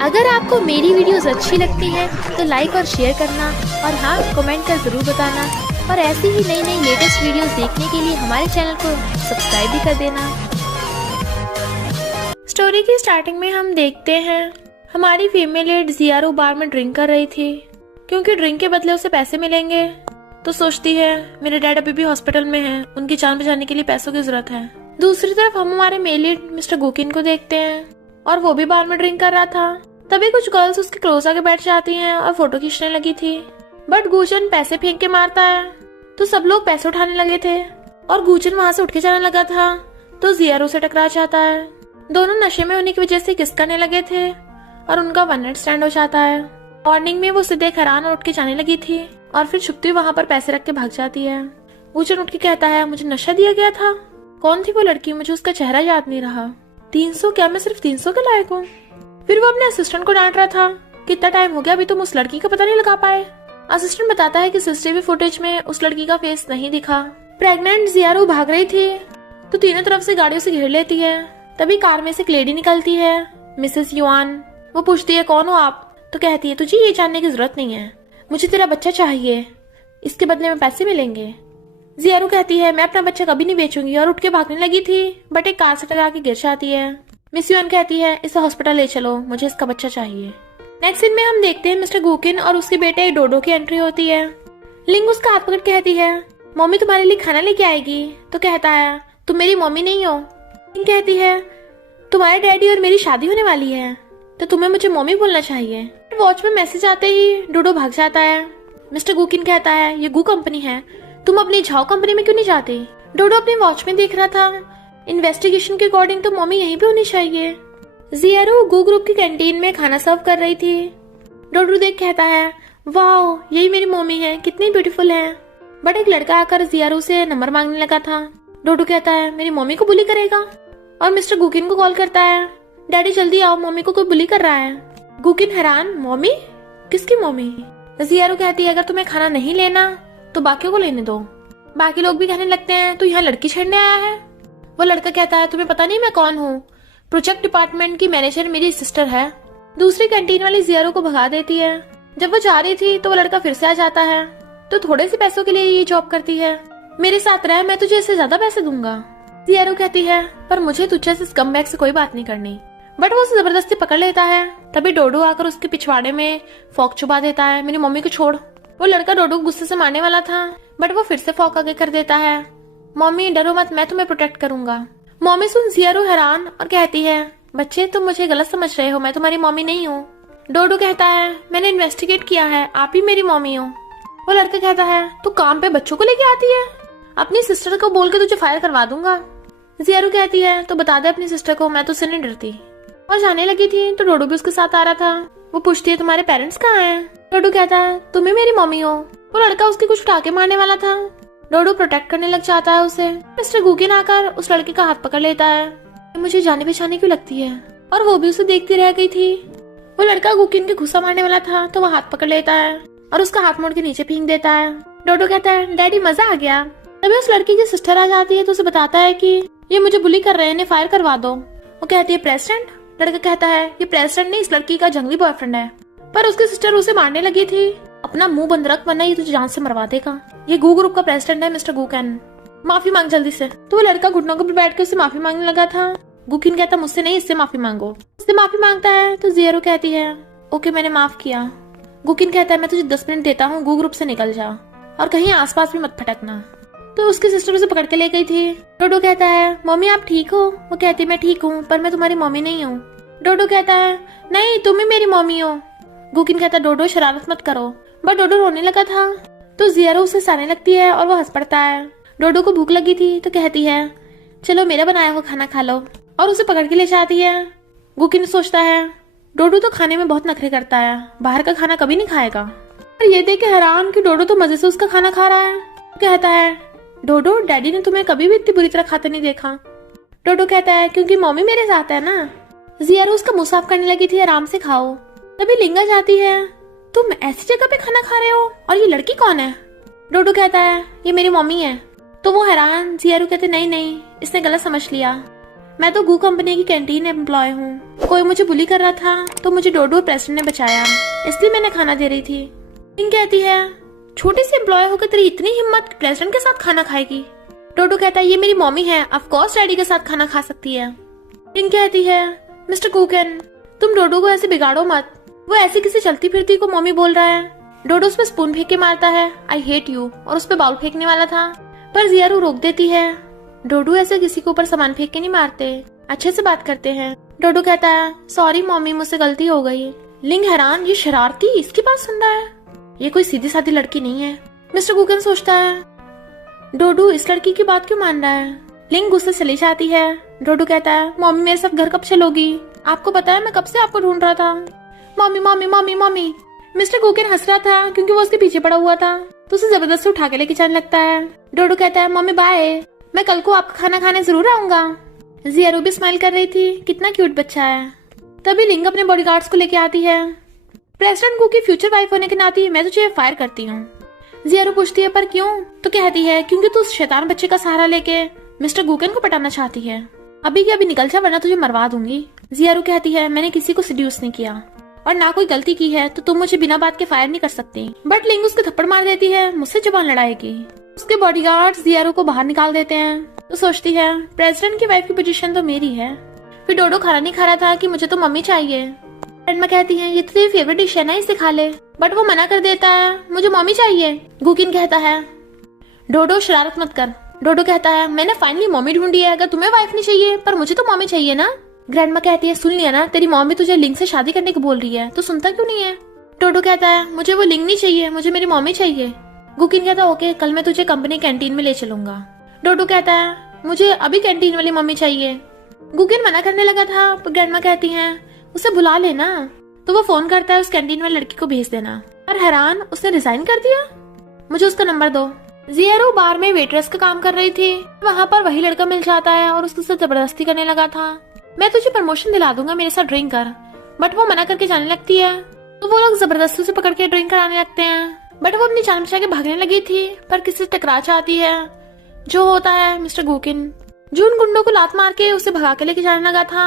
अगर आपको मेरी वीडियोस अच्छी लगती है तो लाइक और शेयर करना और हाँ कमेंट कर जरूर बताना और ऐसी ही नई नई लेटेस्ट वीडियोस देखने के लिए हमारे चैनल को सब्सक्राइब भी कर देना। स्टोरी की स्टार्टिंग में हम देखते हैं हमारी फीमेल लीड जियारू बार में ड्रिंक कर रही थी क्योंकि ड्रिंक के बदले उसे पैसे मिलेंगे। तो सोचती है मेरे डैड अभी भी हॉस्पिटल में हैं, उनकी जान बचाने के लिए पैसों की जरूरत है। दूसरी तरफ हम हमारे मेल लीड मिस्टर गुकिन को देखते हैं और वो भी बार में ड्रिंक कर रहा था। तभी कुछ गर्ल्स उसके क्लोज आके बैठ जाती हैं और फोटो खींचने लगी थी, बट गूचन पैसे फेंक के मारता है तो सब लोग पैसे उठाने लगे थे और गूचन वहाँ से उठ के जाने लगा था तो जियारू से टकरा जाता है। दोनों नशे में होने की वजह से किस करने लगे थे और उनका वन नाइट स्टैंड हो जाता है। मॉर्निंग में वो सीधे हैरान और उठ के जाने लगी थी और फिर छुपती वहाँ पर पैसे रख के भाग जाती है। गूचन उठ के कहता है मुझे नशा दिया गया था। कौन थी वो लड़की, मुझे उसका चेहरा याद नहीं रहा। 300? क्या मैं सिर्फ 300 के लायक हूँ? फिर वो अपने असिस्टेंट को डांट रहा था कितना टाइम हो गया अभी तुम उस लड़की का पता नहीं लगा पाए। असिस्टेंट बताता है कि सीसीटीवी फुटेज में उस लड़की का फेस नहीं दिखा। प्रेग्नेंट जियारू भाग रही थी तो तीनों तरफ से गाड़ियों से घेर लेती है। तभी कार में से एक लेडी निकलती है, मिसेस युआन। वो पूछती है कौन हो आप, तो कहती है तुझे ये जानने की जरूरत नहीं है, मुझे तेरा बच्चा चाहिए, इसके बदले में पैसे मिलेंगे। जियारू कहती है मैं अपना बच्चा कभी नहीं बेचूंगी और उठ के भागने लगी थी बट एक कार से टकरा के गिर जाती है। मिस युआन कहती है इसे हॉस्पिटल ले चलो, मुझे इसका बच्चा चाहिए। नेक्स्ट सीन में हम देखते हैं मिस्टर गुकिन और उसके बेटे डोडो की एंट्री होती है। लिंग उसका हाथ पकड़ कहती है मम्मी तुम्हारे लिए खाना लेके आएगी, तो कहता है तुम मेरी मम्मी नहीं हो। लिंग कहती है तुम्हारे डैडी और मेरी शादी होने वाली है तो तुम्हें मुझे मम्मी बोलना चाहिए। वॉच में मैसेज आते ही डोडो भाग जाता है। मिस्टर गुकिन कहता है ये गू कंपनी है, तुम अपनी झाओ कंपनी में क्यों नहीं जाते। डोडो अपनी वॉच में देख रहा था, इन्वेस्टिगेशन के अकॉर्डिंग तो मम्मी यहीं पे होनी चाहिए। जियारू गू ग्रुप की कैंटीन में खाना सर्व कर रही थी। डोडो देख कहता है वाह यही मेरी मम्मी है, कितनी ब्यूटीफुल है। बट एक लड़का आकर जियारू से नंबर मांगने लगा था। डोडो कहता है मेरी मम्मी को बुली करेगा और मिस्टर गुकिन को कॉल करता है डैडी जल्दी आओ, मम्मी को कोई बुली कर रहा है। गुकिन हैरान मम्मी, किसकी मम्मी। जियारू कहती है अगर तुम्हें खाना नहीं लेना तो बाकियों को लेने दो। बाकी लोग भी कहने लगते हैं तो यहाँ लड़की छेड़ने आया है। वो लड़का कहता है तुम्हें पता नहीं मैं कौन हूँ, प्रोजेक्ट डिपार्टमेंट की मैनेजर मेरी सिस्टर है। दूसरी कैंटीन वाली जियारू को भगा देती है। जब वो जा रही थी तो वो लड़का फिर से आ जाता है तो थोड़े से पैसों के लिए ये जॉब करती है, मेरे साथ रह मैं तुझे इससे ज्यादा पैसे दूंगा। जियारू कहती है पर मुझे तुझे से स्कमबैग से कोई बात नहीं करनी, बट वो उसे जबरदस्ती पकड़ लेता है। तभी डोडो आकर उसके पिछवाड़े में फॉक चुबा देता है मेरी मम्मी को छोड़। वो लड़का डोडो को गुस्से से मारने वाला था बट वो फिर से फॉक आगे कर देता है मम्मी डरो मत, मैं तुम्हें प्रोटेक्ट करूंगा। मम्मी सुन जियारू हैरान और कहती है बच्चे तुम मुझे गलत समझ रहे हो, मैं तुम्हारी मम्मी नहीं हूँ। डोडो कहता है मैंने इन्वेस्टिगेट किया है, आप ही मेरी मम्मी हो। वो लड़का कहता है तू काम पे बच्चों को लेके आती है, अपनी सिस्टर को बोल के तुझे फायर करवा दूंगा। जियारू कहती है तो बता दे अपनी सिस्टर को, मैं तो उससे नहीं डरती। और जाने लगी थी तो डोडो भी उसके साथ आ रहा था। वो पूछती है तुम्हारे पेरेंट्स कहाँ हैं। डोडो कहता है तुम ही मेरी मम्मी हो। वो लड़का उसके कुछ उठा के मारने वाला था। डोडो प्रोटेक्ट करने लग जाता है उसे। मिस्टर गुकिन आकर उस लड़के का हाथ पकड़ लेता है। मुझे जाने पहचाने क्यों लगती है, और वो भी उसे देखती रह गई थी। वो लड़का गुकिन के घुसा मारने वाला था तो वो हाथ पकड़ लेता है और उसका हाथ मोड़ के नीचे फेंक देता है। डोडो कहता है डैडी मजा आ गया। तभी उस लड़की की सिस्टर आ जाती है तो उसे बताता है कि ये मुझे बुली कर रहे हैं, इन्हें फायर करवा दो। वो कहती है प्रेसिडेंट। लड़का कहता है ये प्रेसिडेंट नहीं, इस लड़की का जंगली बॉयफ्रेंड है। पर उसकी सिस्टर उसे मारने लगी थी। अपना मुंह बंद रख वरना ये तुझे जान से मरवा देगा। ये गू ग्रुप का प्रेसिडेंट है मिस्टर गुकिन, माफी मांग जल्दी से। तो वो लड़का घुटनों पर बैठ के उससे माफी मांगने लगा था। गुकिन कहता मुझसे नहीं, इससे माफी मांगो। उससे माफी मांगता है तो जियारू कहती है ओके मैंने माफ किया। गुकिन कहता है मैं तुझे 10 मिनट देता हूँ, गू ग्रुप से निकल जा और कहीं आसपास भी मत भटकना। तो उसकी सिस्टर उसे पकड़ के ले गई थी। डोडो कहता है मम्मी आप ठीक हो। वो कहती है मैं ठीक हूँ पर मैं तुम्हारी मम्मी नहीं हूँ। डोडो कहता है नहीं तुम ही मेरी मम्मी हो। गुकिन कहता है डोडो शरारत मत करो, बट डोडो रोने लगा था तो जियारू उसे हंसाने लगती है और वो हंस पड़ता है। डोडो को भूख लगी थी तो कहती है चलो मेरा बनाया हुआ खाना खा लो और उसे पकड़ के ले जाती है। गुकिन सोचता है डोडो तो खाने में बहुत नखरे करता है, बाहर का खाना कभी नहीं खाएगा। और ये देख के हैरान कि डोडो तो मजे से उसका खाना खा रहा है। कहता है डोडो डैडी ने तुम्हें कभी भी इतनी बुरी तरह खाते नहीं देखा। डोडो कहता है क्योंकि मम्मी मेरे साथ है ना। जियारू उसका मुंह साफ करने लगी थी आराम से खाओ। तभी लिंगा जाती है तुम ऐसी जगह पे खाना खा रहे हो और ये लड़की कौन है। डोडो कहता है ये मेरी मम्मी है। तो वो हैरान। जियारू कहते नहीं नहीं इसने गलत समझ लिया, मैं तो गू कंपनी की कैंटीन एम्प्लॉय हूँ। कोई मुझे बुली कर रहा था तो मुझे डोडो और प्रेसिडेंट ने बचाया, इसलिए मैंने खाना दे रही थी। लिंग कहती है छोटी सी एम्प्लॉय होकर तेरी इतनी हिम्मत, प्रेसिडेंट के साथ खाना खाएगी। डोडो कहता है ये मेरी मम्मी है, ऑफ कोर्स डैडी के साथ खाना खा सकती है। लिंग कहती है मिस्टर कुकन तुम डोडो को ऐसे बिगाड़ो मत, वो ऐसी किसी चलती फिरती को मम्मी बोल रहा है। डोडो उस पर स्पून फेंक के मारता है आई हेट यू, और उस पर बाउल फेंकने वाला था पर जियारू रोक देती है। डोडो ऐसे किसी के ऊपर सामान फेंक के नहीं मारते, अच्छे से बात करते हैं। डोडो कहता है सॉरी मम्मी मुझसे गलती हो गई। लिंग हैरान, ये शरारती इसकी बात सुन रहा है, ये कोई सीधी सादी लड़की नहीं है। मिस्टर कुकन सोचता है डोडो इस लड़की की बात क्यों मान रहा है। लिंग गुस्से चली जाती है। डोडो कहता है मम्मी मेरे साथ घर कब चलोगी, आपको पता है मैं कब से आपको ढूंढ रहा था। Mummy mummy mummy mummy. Mister कुकन हंस रहा था क्योंकि वो उसके पीछे पड़ा हुआ था तो उसे जबरदस्ती उठा के लेके जाने लगता है। डोडो कहता है मम्मी बाय, मैं कल को आपका खाना खाने जरूर आऊंगा। जियारू भी स्माइल कर रही थी, कितना क्यूट बच्चा है। तभी लिंग अपने बॉडीगार्ड्स को लेके आती है। प्रेसिडेंट कू की फ्यूचर वाइफ होने के नाते मैं तुझे फायर करती हूँ। जियारू पूछती है पर क्यों, तो कहती है क्योंकि तू उस शैतान बच्चे का सहारा लेके मिस्टर कुकन को पटाना चाहती है। अभी के अभी निकल जा वरना तुझे मरवा दूंगी। जियारू कहती है मैंने किसी को सिड्यूस नहीं किया और ना कोई गलती की है तो तुम मुझे बिना बात के फायर नहीं कर सकती। बट लिंग उसके थप्पड़ मार देती है, मुझसे जुबान लड़ाएगी। उसके बॉडीगार्ड्स जियारू को बाहर निकाल देते हैं तो सोचती है प्रेसिडेंट की वाइफ की पोजीशन तो मेरी है। फिर डोडो खाना नहीं खा रहा था कि मुझे तो मम्मी चाहिए। ग्रैंडमा कहती है ये तो तेरी फेवरेट डिश है ना, इसे खा ले। बट वो मना कर देता है, मुझे मम्मी चाहिए। गुकिन कहता है डोडो शरारत मत कर। डोडो कहता है मैंने फाइनली मम्मी ढूंढी है, अगर तुम्हें वाइफ नहीं चाहिए पर मुझे तो मम्मी चाहिए ना। ग्रैंडमा कहती है सुन लिया ना, तेरी मम्मी तुझे लिंग से शादी करने को बोल रही है, तो सुनता क्यों नहीं है। डोडो कहता है मुझे वो लिंग नहीं चाहिए, मुझे मेरी मम्मी चाहिए। गुकिन कहता है ओके कल मैं तुझे कंपनी कैंटीन में ले चलूंगा। डोडो कहता है मुझे अभी कैंटीन वाली मम्मी चाहिए। गुकिन मना करने लगा था पर ग्रैंडमा कहती है उसे बुला लेना। तो वो फोन करता है उस कैंटीन वाली लड़की को भेज देना। और हैरान उसने रिजाइन कर दिया, मुझे उसका नंबर दो। जियारू बार में वेट्रेस का काम कर रही थी, वहाँ पर वही लड़का मिल जाता है और उसके साथ जबरदस्ती करने लगा था। मैं तुझे प्रमोशन दिला दूंगा, मेरे साथ ड्रिंक कर। बट वो मना करके जाने लगती है तो वो लोग जबरदस्ती से पकड़ के ड्रिंक कराने लगते हैं। बट वो अपनी जान बचा के भागने लगी थी पर किसी से टकरा जाती है, जो होता है मिस्टर गुकिन, जो उन गुंडों को लात मार के उसे भगा के लेके जाने लगा था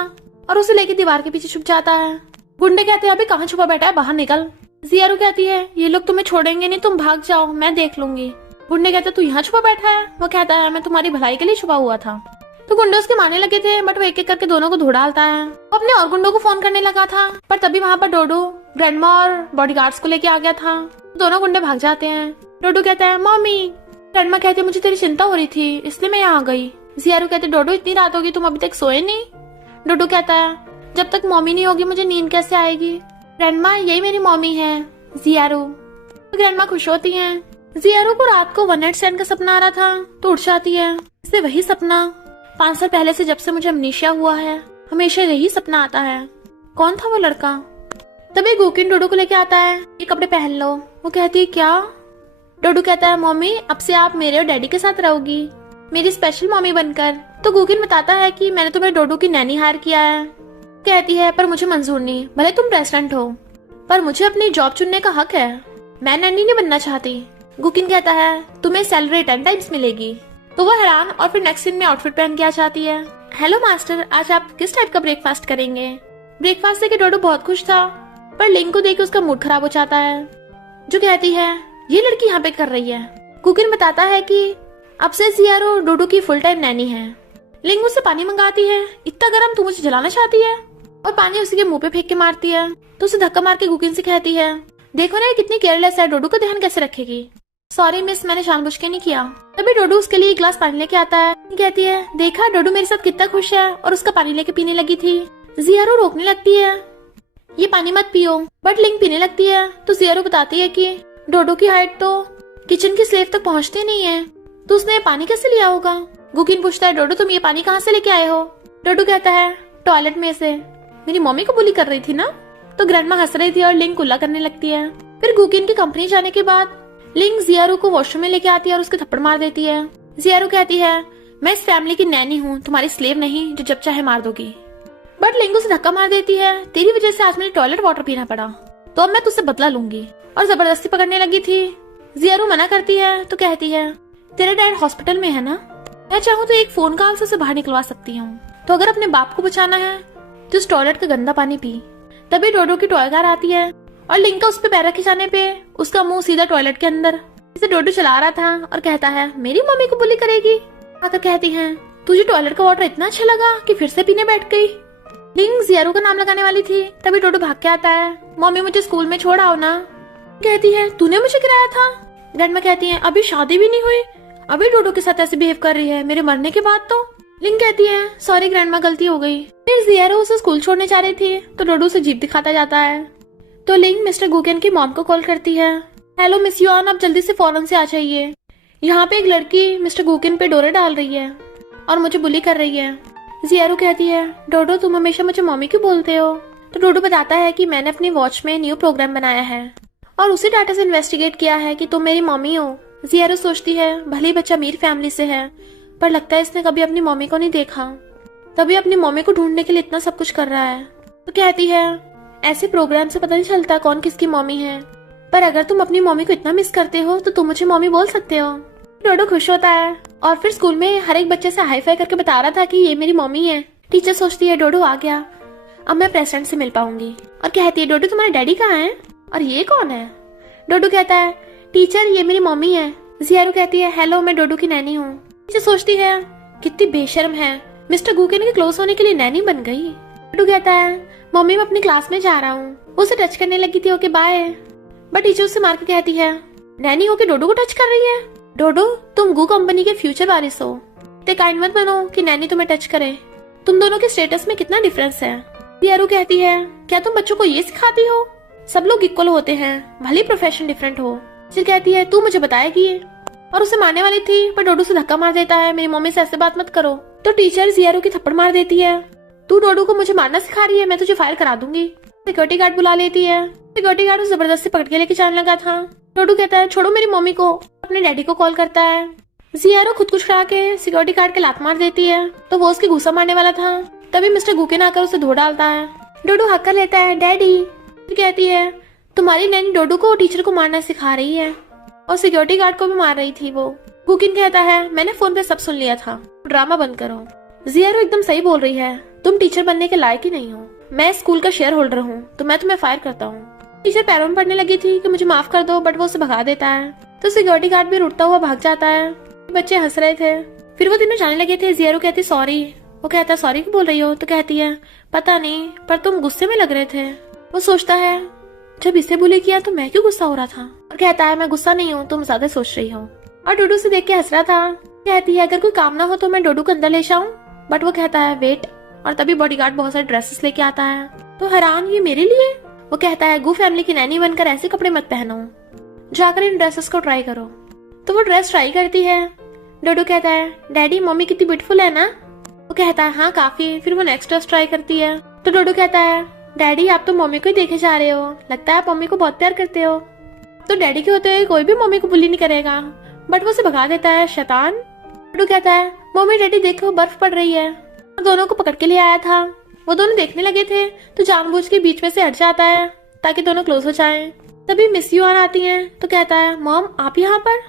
और उसे लेके दीवार के पीछे छुप जाता है। गुंडे कहते हैं अभी कहाँ छुपा बैठा है, बाहर निकल। जियारू कहती है ये लोग तुम्हें छोड़ेंगे नहीं, तुम भाग जाओ, मैं देख लूंगी। गुंडे कहते तू यहाँ छुपा बैठा है। वो कहता है मैं तुम्हारी भलाई के लिए छुपा हुआ था। तो गुंडे उसके मारने लगे थे बट वो एक एक करके दोनों को धो डालता है। वो अपने और गुंडों को फोन करने लगा था पर तभी वहाँ पर डोडो ग्रैंडमा और बॉडीगार्ड्स को लेके आ गया था। दोनों गुंडे भाग जाते हैं। डोडो कहता है मम्मी। ग्रैंडमा कहती है मुझे तेरी चिंता हो रही थी इसलिए मैं यहाँ आ गई। जियारू कहते डोडो इतनी रात होगी तुम अभी तक सोए नहीं। डोडो कहता है जब तक मम्मी नहीं होगी मुझे नींद कैसे आएगी। ग्रैंडमा यही मेरी मम्मी है जियारू। तो ग्रैंडमा खुश होती हैं। जियारू को रात को वन नाइट स्टैंड का सपना आ रहा था तो उठ जाती है। इसे वही सपना 5 साल पहले से जब से मुझे अमनीशिया हुआ है हमेशा यही सपना आता है। कौन था वो लड़का। तभी गुकिन डोडो को लेके आता है, ये कपड़े पहन लो। वो कहती है क्या। डोडो कहता है मम्मी अब से आप मेरे और डैडी के साथ रहोगी, मेरी स्पेशल मम्मी बनकर। तो गुकिन बताता है कि मैंने तुम्हें डोडो की नैनी हायर किया है। कहती है पर मुझे मंजूर नहीं, भले तुम प्रेसिडेंट हो पर मुझे अपनी जॉब चुनने का हक है, मैं नैनी नहीं बनना चाहती। गुकिन कहता है तुम्हें सैलरी 10 टाइम्स मिलेगी। तो वो हैरान और फिर नेक्स्ट सीन में आउटफिट पहन के आ जाती है। हेलो मास्टर, आज आप किस टाइप का ब्रेकफास्ट करेंगे। ब्रेकफास्ट देके डोडो बहुत खुश था पर लिंग को देख उसका मूड खराब हो जाता है, जो कहती है ये लड़की यहाँ पे कर रही है। गुकिन बताता है कि अब से जियारू डोडो की फुल टाइम नैनी है। लिंग उससे पानी मंगाती है, इतना गर्म तू मुझे जलाना चाहती है, और पानी उसी के मुंह पे फेंक के मारती है। तो उसे धक्का मार के गुकिन से कहती है देखो ना ये कितनी केयरलेस है, डोडो का ध्यान कैसे रखेगी। सॉरी मिस, मैंने जानबूझ के नहीं किया। तभी डोडो उसके लिए एक गिलास पानी लेके आता है। कहती है देखा डोडो मेरे साथ कितना खुश है, और उसका पानी लेके पीने लगी थी। जियारू रोकने लगती है ये पानी मत पियो, बट लिंग पीने लगती है। तो जियारू बताती है कि डोडो की हाइट तो किचन की स्लेव तक पहुंचती नहीं है, तो उसने पानी कैसे लिया होगा। गुकिन पूछता है डोडो तुम ये पानी कहाँ से लेके आए हो। डोडो कहता है टॉयलेट में से, मेरी मम्मी को बुली कर रही थी ना। तो ग्रैंडमा हंस रही थी और लिंग कुल्ला करने लगती है। फिर गुकिन की कंपनी जाने के बाद लिंग जियारू को वॉशरूम में लेके आती है और उसके थप्पड़ मार देती है। जियारू कहती है मैं इस फैमिली की नैनी हूँ, तुम्हारी स्लेव नहीं जो जब चाहे मार दोगी। बट लिंग उसे धक्का मार देती है, तेरी वजह से आज मुझे टॉयलेट वाटर पीना पड़ा, तो अब मैं तुझसे बदला लूंगी, और जबरदस्ती पकड़ने लगी थी। जियारू मना करती है तो कहती है तेरा डैड हॉस्पिटल में है ना, मैं चाहूँ तो एक फोन कॉल से उसे बाहर निकलवा सकती हूँ, तो अगर अपने बाप को बचाना है तो उस टॉयलेट का गंदा पानी पी। तभी डोडो की टॉय कार आती है और लिंक का उस पे पैर रखे जाने पे उसका मुंह सीधा टॉयलेट के अंदर। इसे डोडो चला रहा था और कहता है मेरी मम्मी को बुली करेगी। आकर कहती है तुझे टॉयलेट का वाटर इतना अच्छा लगा कि फिर से पीने बैठ गई। लिंक जियारो का नाम लगाने वाली थी, तभी डोडो भाग के आता है, मम्मी मुझे स्कूल में छोड़ आओ ना। कहती है तूने मुझे गिराया था। ग्रैंडमा कहती है अभी शादी भी नहीं हुई, अभी डोडो के साथ ऐसे बिहेव कर रही है मेरे मरने के बाद तो। लिंक कहती है सॉरी ग्रैंडमा, गलती हो गई। फिर जियारो उसे स्कूल छोड़ने जा रही थी तो डोडो उसे जीप दिखाता जाता है। तो लिंक मिस्टर गुकेन की मॉम को कॉल करती है, हेलो मिस युआन, आप जल्दी से फौरन से आ जाइए, यहाँ पे एक लड़की मिस्टर गुकेन पे डोरे डाल रही है और मुझे बुली कर रही है। जियारो कहती है डोडो तुम हमेशा मुझे मम्मी क्यों बोलते हो। तो डोडो बताता है कि मैंने अपनी वॉच में न्यू प्रोग्राम बनाया है और उसी डाटा से इन्वेस्टिगेट किया है कि तुम मेरी मम्मी हो। जियारो सोचती है भले ही बच्चा अमीर फैमिली से है पर लगता है इसने कभी अपनी मम्मी को नहीं देखा, तभी अपनी मम्मी को ढूंढने के लिए इतना सब कुछ कर रहा है। तो कहती है ऐसे प्रोग्राम से पता नहीं चलता कौन किसकी मम्मी है, पर अगर तुम अपनी मम्मी को इतना मिस करते हो तो तुम मुझे मम्मी बोल सकते हो। डोडो खुश होता है और फिर स्कूल में हर एक बच्चे से हाई फाई करके बता रहा था कि ये मेरी मम्मी है। टीचर सोचती है डोडो आ गया, अब मैं प्रेसिडेंट से मिल पाऊंगी और कहती है डोडो तुम्हारे डैडी कहाँ है और ये कौन है। डोडो कहता है टीचर ये मेरी मम्मी है। जियारो कहती है हेलो मैं डोडो की नैनी हूँ। टीचर सोचती है कितनी बेशर्म है, मिस्टर गुकेन के क्लोज होने के लिए नैनी बन गई। डोडो कहता है मम्मी मैं अपनी क्लास में जा रहा हूँ, उसे टच करने लगी थी ओके बाय। बट टीचर उससे मार के कहती है नैनी होके डोडो को टच कर रही है। डोडो तुम गू कंपनी के फ्यूचर वारिस हो, इतने काइंड मत बनो कि नैनी तुम्हें टच करे, तुम दोनों के स्टेटस में कितना डिफरेंस है। जियारो कहती है क्या तुम बच्चों को ये सिखाती हो, सब लोग इक्वल होते हैं भले प्रोफेशन डिफरेंट हो। फिर कहती है तू मुझे बताएगी ये, और उसे मारने वाली थी पर डोडो से धक्का मार देता है, मेरी मम्मी से ऐसे बात मत करो। तो टीचर जियारो की थप्पड़ मार देती है, तू डोडो को मुझे मारना सिखा रही है, मैं तुझे फायर करा दूंगी। सिक्योरिटी गार्ड बुला लेती है, सिक्योरिटी गार्ड उसे जबरदस्ती पकड़ के लेके जाने लगा था। डोडो कहता है छोड़ो मेरी मम्मी को, अपने डैडी को कॉल करता है। जियारो खुद कुछ करा के सिक्योरिटी गार्ड के लात मार देती है तो वो उसके गुस्सा मारने वाला था, तभी मिस्टर गुकेन आकर उसे धो डालता है। डोडो हक कर लेता है डैडी। कहती है तुम्हारी नैनी डोडो को टीचर को मारना सिखा रही है और सिक्योरिटी गार्ड को भी मार रही थी वो। गुकेन कहता है मैंने फोन पे सब सुन लिया था, ड्रामा बंद करो। जियारो एकदम सही बोल रही है, तुम टीचर बनने के लायक ही नहीं हो, मैं स्कूल का शेयर होल्डर हूँ तो मैं तुम्हें फायर करता हूँ। टीचर पैरों में पड़ने लगी थी कि मुझे माफ कर दो, बट वो उसे भगा देता है तो सिक्योरिटी गार्ड भी रुटता हुआ भाग जाता है। बच्चे हंस रहे थे, फिर वो तीनों जाने लगे थे। जियारो कहती सॉरी, वो कहता है सॉरी क्यों बोल रही हो। तो कहती है पता नहीं पर तुम गुस्से में लग रहे थे। वो सोचता है जब इसे बुली किया तो मैं क्यों गुस्सा हो रहा था, और कहता है मैं गुस्सा नहीं हूँ, तुम ज्यादा सोच रही हो। और डोडो से देख के हंस रहा था। कहती है अगर कोई काम ना हो तो मैं डोडो को अंदर ले जाऊं, बट वो कहता है वेट, और तभी बॉडीगार्ड बहुत सारे ड्रेसेस लेके आता है। तो हैरान ये मेरे लिए। वो कहता है गू फैमिली की नैनी बनकर ऐसे कपड़े मत पहनो, जाकर इन ड्रेसेस को ट्राई करो। तो वो ड्रेस ट्राई करती है। डोडो कहता है डैडी मम्मी कितनी ब्यूटीफुल है ना। वो कहता है हाँ काफी। फिर वो नेक्स्ट ड्रेस ट्राई करती है तो डोडो कहता है डैडी आप तो मम्मी को ही देखे जा रहे हो, लगता है आप मम्मी को बहुत प्यार करते हो। तो डैडी के होते हुए कोई भी मम्मी को बुली नहीं करेगा, बट वो उसे भगा देता है शैतान। डोडो कहता है मम्मी डैडी देखो बर्फ पड़ रही है, और दोनों को पकड़ के ले आया था। वो दोनों देखने लगे थे तो जानबूझ के बीच में से हट जाता है ताकि दोनों क्लोज हो जाएं। तभी मिस युआन आती हैं तो कहता है मॉम आप यहाँ पर।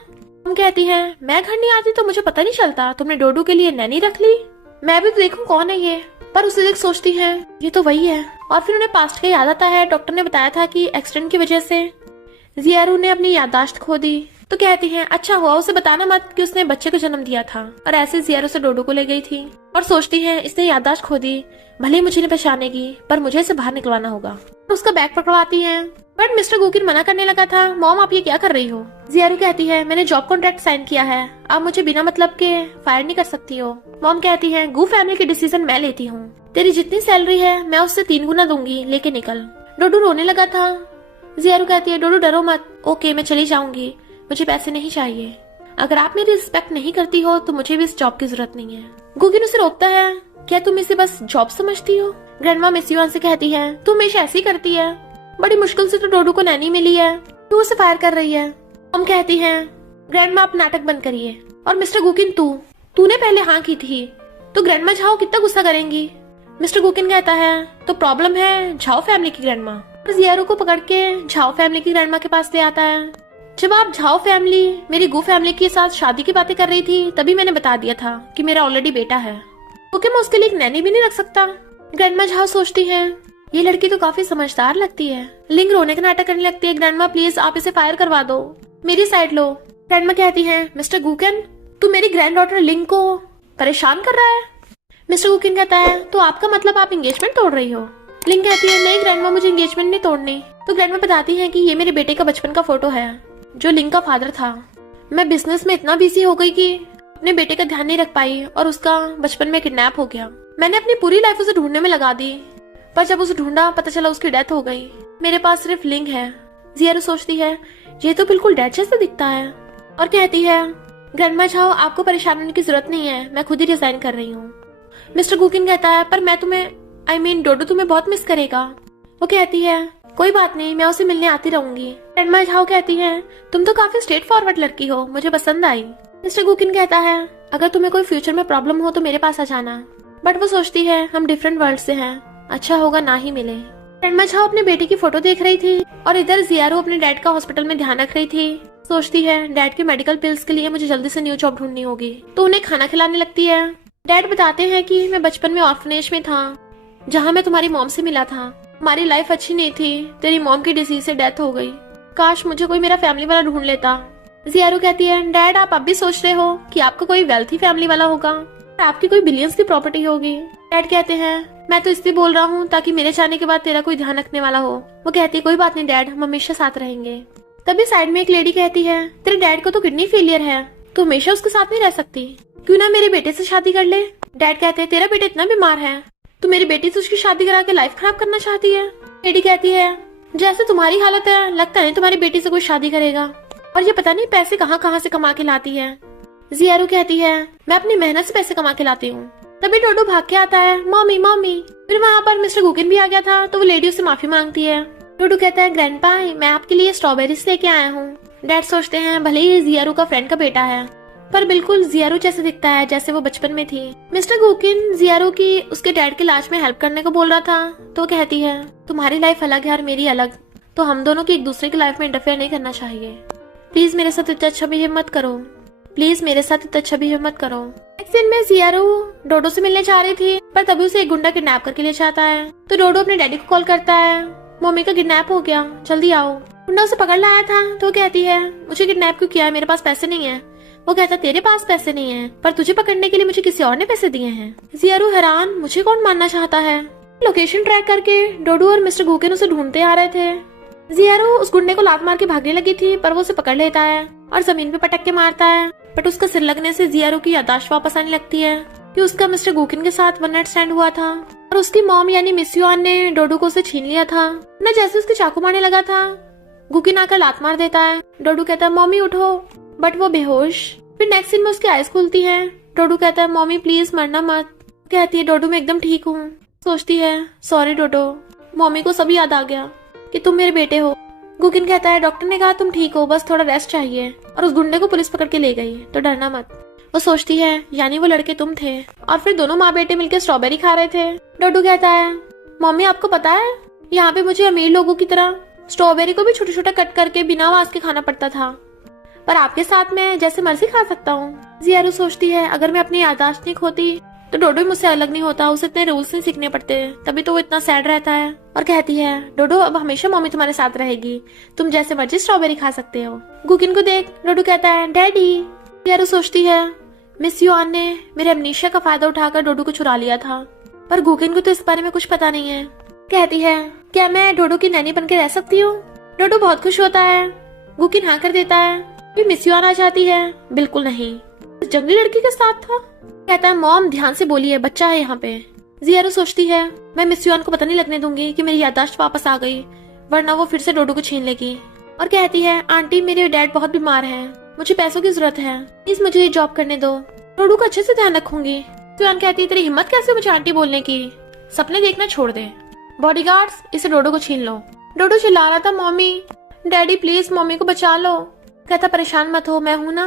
मॉम कहती है मैं घर नहीं आती तो मुझे पता नहीं चलता, तुमने डोडो के लिए नैनी रख ली, मैं भी तो देखूं कौन है ये। पर उसे देख सोचती है ये तो वही है। और फिर उन्हें पास्ट का याद आता है, डॉक्टर ने बताया था कि एक्सीडेंट की वजह से जियारो ने अपनी याददाश्त खो दी। तो कहती है अच्छा हुआ उसे बताना मत कि उसने बच्चे को जन्म दिया था, और ऐसे जियारो से डोडो को ले गई थी। और सोचती है इसने याददाश्त खो दी, भले ही मुझे नहीं पहचानेगी पर मुझे इसे बाहर निकलवाना होगा। उसका बैग पकड़वाती है, बट मिस्टर गुकिन मना करने लगा था। मॉम आप ये क्या कर रही हो। जियारो कहती है मैंने जॉब कॉन्ट्रैक्ट साइन किया है, आप मुझे बिना मतलब के फायर नहीं कर सकती हो। मॉम कहती है गू फैमिली के डिसीजन मैं लेती हूँ, तेरी जितनी सैलरी है मैं उससे 3 गुना दूंगी, लेके निकल। डोडो रोने लगा था। जियारो कहती है डोडो डरो मत, ओके मैं चली जाऊंगी, मुझे पैसे नहीं चाहिए, अगर आप मेरी रिस्पेक्ट नहीं करती हो तो मुझे भी इस जॉब की जरूरत नहीं है। गुकिन उसे रोकता है, क्या तुम इसे बस जॉब समझती हो। ग्रैंडमा मिस युआन से कहती है तुम हमेशा ऐसी करती है, बड़ी मुश्किल से तो डोडो को नैनी मिली है, तू उसे फायर कर रही है। हम कहती है ग्रैंडमा आप नाटक बंद करिए, और मिस्टर गुकिन तूने पहले हाँ की थी तो ग्रैंडमा झाओ कितना गुस्सा करेंगी। मिस्टर गुकिन कहता है तो प्रॉब्लम है झाओ फैमिली की ग्रैंडमा। जियारो को पकड़ के झाओ फैमिली की ग्रैंडमा के पास ले आता है। जब आप झाओ फैमिली मेरी गू फैमिली के साथ शादी की बातें कर रही थी तभी मैंने बता दिया था कि मेरा ऑलरेडी बेटा है, क्योंकि मैं उसके लिए एक नैनी भी नहीं रख सकता। ग्रैंडमा झाओ सोचती है ये लड़की तो काफी समझदार लगती है। लिंग रोने का नाटक करने लगती है। ग्रैंडमा प्लीज आप इसे फायर करवा दो, मेरी साइड लो। ग्रैंडमा कहती है मिस्टर गुकिन तू मेरी ग्रैंड डॉटर लिंग को परेशान कर रहा है। मिस्टर गुकिन कहता है तो आपका मतलब आप एंगेजमेंट तोड़ रही हो। लिंग कहती है नहीं ग्रैंडमा मुझे एंगेजमेंट नहीं तोड़नी। तो ग्रैंडमा बताती है कि ये मेरे बेटे का बचपन का फोटो है जो लिंग का फादर था। मैं बिजनेस में इतना बिजी हो गई कि अपने बेटे का ध्यान नहीं रख पाई और उसका बचपन में किडनैप हो गया। मैंने अपनी पूरी लाइफ उसे ढूंढने में लगा दी, पर जब उसे ढूंढा पता चला उसकी डेथ हो गई। मेरे पास सिर्फ लिंग है। जियारो सोचती है ये तो बिल्कुल डेड जैसा दिखता है और कहती है ग्रैंडमा झाओ आपको परेशान होने की जरूरत नहीं है, मैं खुद ही रिजाइन कर रही हूँ। मिस्टर गुकिन कहता है पर मैं तुम्हें डोडो तुम्हें बहुत मिस करेगा। वो कहती है कोई बात नहीं, मैं उसे मिलने आती रहूंगी। ग्रैंडमा झाओ कहती है तुम तो काफी स्ट्रेट फॉरवर्ड लड़की हो, मुझे पसंद आई। मिस्टर गुकिन कहता है अगर तुम्हें कोई फ्यूचर में प्रॉब्लम हो तो मेरे पास आ जाना। बट वो सोचती है हम डिफरेंट वर्ल्ड से हैं, अच्छा होगा ना ही मिले। ग्रैंडमा झाओ अपने बेटे की फोटो देख रही थी और इधर जियारो अपने डैड का हॉस्पिटल में ध्यान रख रही थी। सोचती है डैड के मेडिकल बिल्स के लिए मुझे जल्दी से न्यू जॉब ढूंढनी होगी। तो उन्हें खाना खिलाने लगती है। डैड बताते हैं कि मैं बचपन में ऑर्फनेज में था जहाँ मैं तुम्हारी मॉम से मिला था। हमारी लाइफ अच्छी नहीं थी, तेरी मॉम की डिसीज से डेथ हो गई। काश मुझे कोई मेरा फैमिली वाला ढूंढ लेता। जियारो कहती है डैड आप अब भी सोच रहे हो कि आपका कोई वेल्थी फैमिली वाला होगा, आपकी कोई बिलियंस की प्रॉपर्टी होगी। डैड कहते हैं मैं तो इसलिए बोल रहा हूँ ताकि मेरे जाने के बाद तेरा कोई ध्यान रखने वाला हो। वो कहती है कोई बात नहीं डैड, हम हमेशा साथ रहेंगे। तभी साइड में एक लेडी कहती है तेरे डैड को तो किडनी फेलियर है, तो हमेशा उसके साथ नहीं रह सकती, क्यों ना मेरे बेटे से शादी कर ले। डैड कहते हैं तेरा बेटा इतना बीमार है, तू मेरी बेटी से उसकी शादी करा के लाइफ खराब करना चाहती है। लेडी कहती है जैसे तुम्हारी हालत है लगता है तुम्हारी बेटी से कोई शादी करेगा, और ये पता नहीं पैसे कहाँ कहाँ से कमा के लाती है। जियारो कहती है मैं अपनी मेहनत से पैसे कमा के लाती हूँ। तभी डोडो भाग के आता है मम्मी मम्मी। फिर वहाँ पर मिस्टर गुकिन भी आ गया था तो वो लेडी उससे माफी मांगती है। डोडो कहता है ग्रैंडपा मैं आपके लिए स्ट्रॉबेरीज लेके आया हूँ। डैड सोचते हैं भले ही जियारो का फ्रेंड का बेटा है पर बिल्कुल जियारो जैसे दिखता है जैसे वो बचपन में थी। मिस्टर गुकिन जियारो की उसके डैड के इलाज में हेल्प करने को बोल रहा था तो कहती है तुम्हारी लाइफ अलग है और मेरी अलग, तो हम दोनों की एक दूसरे की लाइफ में इंटरफेयर नहीं करना चाहिए। प्लीज मेरे साथ इतना अच्छा बिहेव मत करो, प्लीज मेरे साथ इतना अच्छा बिहेव मत करो। नेक्स्ट दिन में जियारो डोडो से मिलने जा रही थी पर तभी उसे एक गुंडा किडनैप करके ले जाता है। तो डोडो अपने डैडी को कॉल करता है मम्मी का किडनैप हो गया, जल्दी आओ। गुंडा उसे पकड़ लाया था तो वो कहती है मुझे किडनैप क्यों किया है, मेरे पास पैसे नहीं है। वो कहता तेरे पास पैसे नहीं है पर तुझे पकड़ने के लिए मुझे किसी और ने पैसे दिए हैं। जियारो हैरान मुझे कौन मानना चाहता है। लोकेशन ट्रैक करके डोडो और मिस्टर गुकिन उसे ढूंढते आ रहे थे। जियारो उस गुंडे को लात मार के भागने लगी थी पर वो उसे पकड़ लेता है और जमीन पे पटक के मारता है। बट उसका सिर लगने से जियारो की याददाश्त वापस आने लगती है कि उसका मिस्टर गुकिन के साथ वन नाइट स्टैंड हुआ था और उसकी मॉम यानी मिस युआन ने डोडो को उसे छीन लिया था। न जैसे उसके चाकू मारने लगा था गुकिन आकर लात मार देता है। डोडो कहता है मम्मी उठो, बट वो बेहोश। फिर नेक्स्ट सीन में उसकी आइज खुलती है। डोडो कहता है मम्मी प्लीज मरना मत। कहती है डोडो मैं एकदम ठीक हूँ। सोचती है सॉरी डोडो, मम्मी को सब याद आ गया कि तुम मेरे बेटे हो। गुकिन कहता है डॉक्टर ने कहा तुम ठीक हो, बस थोड़ा रेस्ट चाहिए, और उस गुंडे को पुलिस पकड़ के ले गई, तो डरना मत। वो सोचती है यानी वो लड़के तुम थे और फिर दोनों माँ बेटे मिलकर स्ट्रॉबेरी खा रहे थे। डोडो कहता है मम्मी आपको पता है यहाँ पे मुझे अमीर लोगों की तरह स्ट्रॉबेरी को भी छोटा छोटा कट करके बिना आवाज के खाना पड़ता था, पर आपके साथ मैं जैसे मर्जी खा सकता हूँ। जियारो सोचती है अगर मैं अपनी याददाश्त नहीं खोती तो डोडो मुझसे अलग नहीं होता, उसे इतने रूल्स नहीं सीखने पड़ते, तभी तो वो इतना सैड रहता है। और कहती है डोडो अब हमेशा मम्मी तुम्हारे साथ रहेगी, तुम जैसे मर्जी स्ट्रॉबेरी खा सकते हो। गुकिन को देख डोडो कहता है डैडी। जियारो सोचती है मिस युआन ने मेरे अमनीशिया का फायदा उठाकर डोडो को चुरा लिया था, पर गुकिन को तो इस बारे में कुछ पता नहीं है। कहती है क्या मैं डोडो की नैनी बनके रह सकती हूँ। डोडो बहुत खुश होता है। गुकिन हाँ कर देता है। फिर मिस युआन आ जाती है। बिल्कुल नहीं, इस जंगली लड़की के साथ था। कहता है मॉम ध्यान से बोलिए, बच्चा है यहाँ पे। जियारो सोचती है मैं मिस युआन को पता नहीं लगने दूंगी कि मेरी याददाश्त वापस आ गई, वरना वो फिर से डोडो को छीन लेगी। और कहती है आंटी मेरे डैड बहुत बीमार हैं, मुझे पैसों की जरूरत है, प्लीज मुझे ये जॉब करने दो, डोडो को अच्छे से ध्यान रखूंगी। युआन कहती है तेरी हिम्मत कैसे मुझे आंटी बोलने की, सपने देखना छोड़ दे। बॉडीगार्ड्स इसे डोडो को छीन लो। डोडो चिल्ला रहा था मम्मी डैडी प्लीज मम्मी को बचा लो। कहता परेशान मत हो, मैं हूं ना,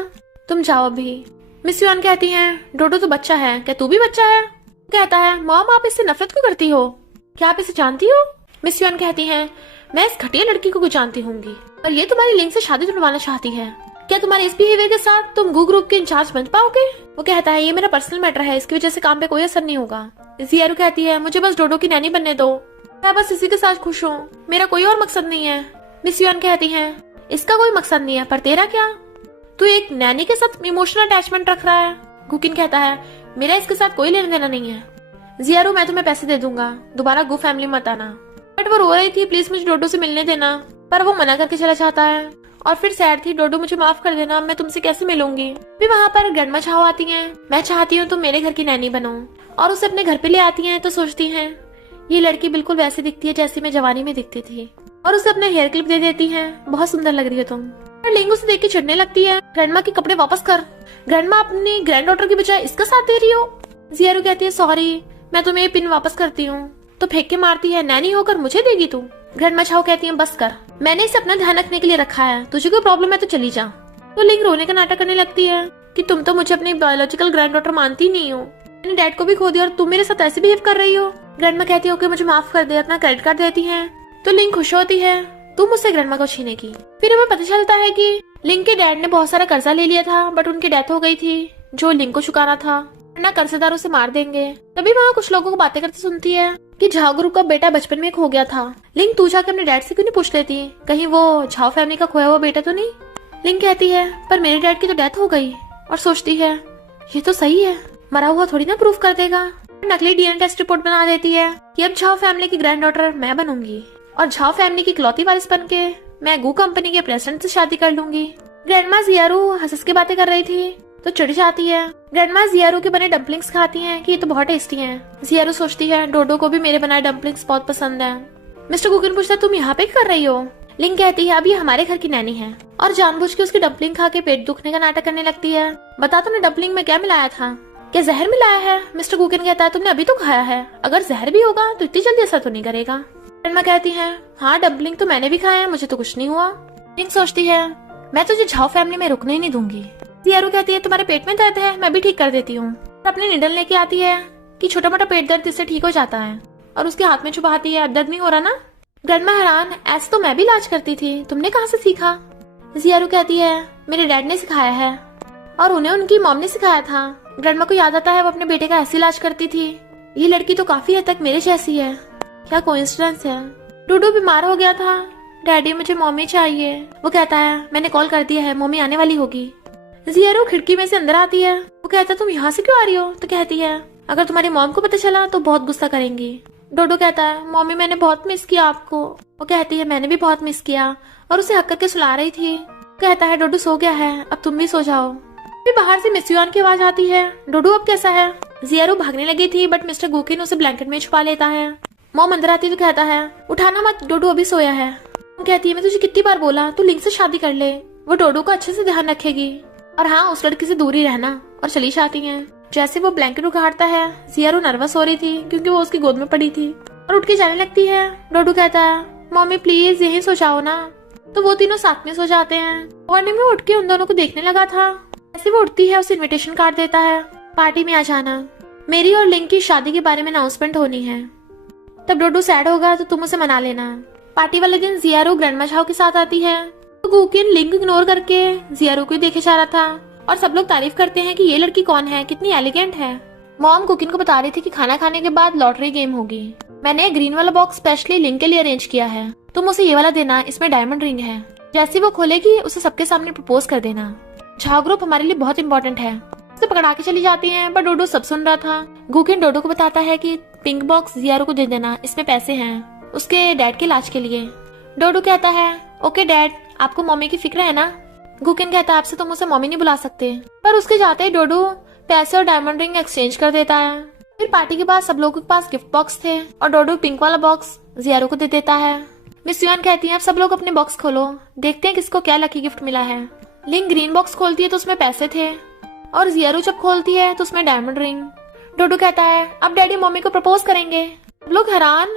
तुम जाओ अभी। मिस युआन कहती हैं डोडो तो बच्चा है, क्या तू भी बच्चा है। कहता है मॉम आप इससे नफरत क्यों करती हो, क्या आप इसे जानती हो। मिस युआन कहती हैं मैं इस घटिया लड़की को जानती होंगी और ये तुम्हारी लिंग से शादी तुड़वाना चाहती है। क्या तुम्हारे इस बिहेवियर के साथ तुम गू ग्रुप के इंचार्ज बन पाओगे? वो कहता है ये मेरा पर्सनल मैटर है, इसकी वजह से काम पे कोई असर नहीं होगा। जियारू कहती है मुझे बस डोडो की नैनी बनने दो, मैं बस इसी के साथ खुश हूँ, मेरा कोई और मकसद नहीं है। मिस युआन कहती है इसका कोई मकसद नहीं है, पर तेरा क्या? तू एक नैनी के साथ इमोशनल अटैचमेंट रख रहा है। गुकिन कहता है मेरा इसके साथ कोई लेना देना नहीं है। जियारू मैं तुम्हें पैसे दे दूंगा, दोबारा गो फैमिली मत आना। बट वो रो रही थी प्लीज मुझे डोडो से मिलने देना, पर वो मना करके चला जाता है। और फिर सैड थी डोडो मुझे माफ कर देना, मैं तुमसे कैसे मिलूंगी। फिर वहाँ पर ग्रैंडमा झाओ आती हैं, मैं चाहती हूँ तुम मेरे घर की नैनी बनो, और उसे अपने घर पे ले आती हैं। तो सोचती हैं ये लड़की बिल्कुल वैसे दिखती है जैसी मैं जवानी में दिखती थी, और उसे अपने हेयर क्लिप दे देती हैं, बहुत सुंदर लग रही हो तुम। और लिंग उसे देख के चिढ़ने लगती है, ग्रैंडमा के कपड़े वापस कर, ग्रैंडमा अपनी ग्रैंड डॉटर की बजाय इसका साथ दे रही हो। जियारू कहती है सॉरी, मैं तुम्हें ये पिन वापस करती हूँ। तो फेंक के मारती है नैनी होकर मुझे देगी तू? ग्रैंडमा झाओ कहती है बस कर, मैंने इसे अपना ध्यान रखने के लिए रखा है, तुझे कोई प्रॉब्लम है तो चली जा। तो लिंग रोने का नाटक करने लगती है कि तुम तो मुझे अपनी बायोलॉजिकल ग्रैंड डॉटर मानती नहीं हो, मैंने डैड को भी खो दिया और तुम मेरे साथ ऐसे बिहेव कर रही हो। ग्रैंडमा कहती है ओके मुझे माफ कर दे, अपना क्रेडिट कार्ड देती है। तो लिंग खुश होती है तुम मुझसे ग्रैंडमा को छीनेगी। फिर हमें पता चलता है कि लिंग के डैड ने बहुत सारा कर्जा ले लिया था, बट उनकी डेथ हो गई थी जो लिंग को चुकाना था, वरना कर्जदारों से मार देंगे। तभी वहाँ कुछ लोगों को बातें करते सुनती है कि झाओ ग्रुप का बेटा बचपन में खो गया था। लिंग तू जाकर अपने डैड से क्यों नहीं पूछ लेती, कहीं वो झाओ फैमिली का खोया हुआ बेटा तो नहीं? लिंग कहती है पर मेरे डैड की तो डेथ हो गई, और सोचती है ये तो सही है, मरा हुआ थोड़ी ना प्रूफ कर देगा। नकली डीएनए टेस्ट रिपोर्ट बना देती है कि अब झाओ फैमिली की ग्रैंड डॉटर मैं बनूंगी, और झाओ फैमिली की इकलौती वारिस बन के मैं गू कंपनी के प्रेसिडेंट से शादी कर लूंगी। ग्रैंडमा जियारू हंस के बातें कर रही थी तो चिढ़ जाती है। ग्रैंडमा जियारू के बने डम्पलिंग्स खाती हैं कि ये तो बहुत टेस्टी हैं। जियारू सोचती है डोडो को भी मेरे बनाए डम्पलिंग्स बहुत पसंद है। मिस्टर गुकिन पूछता तुम यहाँ पे कर रही हो? लिंग कहती है अब ये हमारे घर की नैनी है, और जानबूझ के उसकी डम्पलिंग खा के पेट दुखने का नाटक करने लगती है। बता तुमने डम्पलिंग में क्या मिलाया था? क्या जहर मिलाया है? मिस्टर गुकिन कहता है तुमने अभी तो खाया है, अगर जहर भी होगा तो इतनी जल्दी असर तो नहीं करेगा। ग्रैंडमा कहती है हाँ डम्पलिंग तो मैंने भी खाया है, मुझे तो कुछ नहीं हुआ। लिंग सोचती है मैं तुझे झाओ फैमिली में रुकने ही नहीं दूंगी। जियारू कहती है तुम्हारे पेट में दर्द है, मैं भी ठीक कर देती हूँ। अपनी निडल लेके आती है कि छोटा मोटा पेट दर्द इससे ठीक हो जाता है, और उसके हाथ में छुपाती है अब दर्द नहीं हो रहा ना? ग्रैंडमा हैरान ऐसे तो मैं भी इलाज करती थी, तुमने कहाँ से सीखा? जियारू कहती है मेरे डैड ने सिखाया है, और उन्हें उनकी मॉम ने सिखाया था। ग्रैंडमा को याद आता है वो अपने बेटे का ऐसे इलाज करती थी। ये लड़की तो काफी हद तक मेरे जैसी है, क्या कोइंसिडेंस है। डूडू बीमार हो गया था, डैडी मुझे मम्मी चाहिए। वो कहता है मैंने कॉल कर दिया है, मम्मी आने वाली होगी। जियारू खिड़की में से अंदर आती है, वो कहता है तुम यहाँ से क्यों आ रही हो? तो कहती है अगर तुम्हारी मॉम को पता चला तो बहुत गुस्सा करेंगी। डोडो कहता है मम्मी मैंने बहुत मिस किया आपको। वो कहती है मैंने भी बहुत मिस किया, और उसे हक करके सुला रही थी। कहता है डोडो सो गया है, अब तुम भी सो जाओ। फिर बाहर से मिस युआन की आवाज आती है डोडो अब कैसा है? जियारू भागने लगी थी, बट मिस्टर गुकिन उसे ब्लैंकेट में छुपा लेता है। मॉम अंदर आती तो कहता है उठाना मत, डोडो अभी सोया है। वो कहती है मैं तुझे कितनी बार बोला तू लिंग से शादी कर ले, वो डोडो का अच्छे से ध्यान रखेगी, और हाँ उस लड़की से दूर ही रहना। और चली जाती हैं। जैसे वो ब्लैंकेट उखाड़ता है, जियारू नर्वस हो रही थी क्योंकि वो उसकी गोद में पड़ी थी, और उठ के जाने लगती है। डोडो कहता है मम्मी प्लीज यहीं सो जाओ ना। तो वो तीनों साथ में सो जाते हैं। मॉर्निंग में उठ के उन दोनों को देखने लगा था। जैसे वो उठती है उसे इनविटेशन कार्ड देता है, पार्टी में आ जाना, मेरी और लिंग की शादी के बारे में अनाउंसमेंट होनी है, तब डोडो सैड होगा तो तुम उसे मना लेना। पार्टी वाले दिन जियारू ग्रैंडमा झाओ के साथ आती है, तो गुकिन लिंग इग्नोर करके जियारू को देखे जा रहा था, और सब लोग तारीफ करते हैं कि ये लड़की कौन है, कितनी एलिगेंट है। मॉम गुकिन को बता रही थी कि खाना खाने के बाद लॉटरी गेम होगी, मैंने ग्रीन वाला बॉक्स स्पेशली लिंग के लिए अरेंज किया है, तुम उसे ये वाला देना, इसमें डायमंड रिंग है। जैसे वो खोलेगी उसे सबके सामने प्रपोज कर देना। झाओ ग्रुप हमारे लिए बहुत इंपॉर्टेंट है। उसे पकड़ा के चली जाती है, पर डोडो सब सुन रहा था। गुकिन डोडो को बताता है कि पिंक बॉक्स जियारू को दे देना, इसमें पैसे हैं उसके डैड के इलाज के लिए। डोडो कहता है ओके डैड, आपको मम्मी की फिक्र है ना? गुकिन कहता है आपसे तुम उसे मम्मी नहीं बुला सकते, पर उसके जाते ही डोडो पैसे और डायमंड रिंग एक्सचेंज कर देता है। फिर पार्टी के बाद सब लोगों के पास गिफ्ट बॉक्स थे, और डोडो पिंक वाला बॉक्स जियारू को दे देता है। मिस युआन कहती है अब सब लोग अपने बॉक्स खोलो, देखते हैं किसको क्या लकी गिफ्ट मिला है। लिंग ग्रीन बॉक्स खोलती है तो उसमें पैसे थे, और जियारू जब खोलती है तो उसमें डायमंड रिंग। डोडो कहता है अब डैडी मम्मी को प्रपोज करेंगे। लोग हैरान,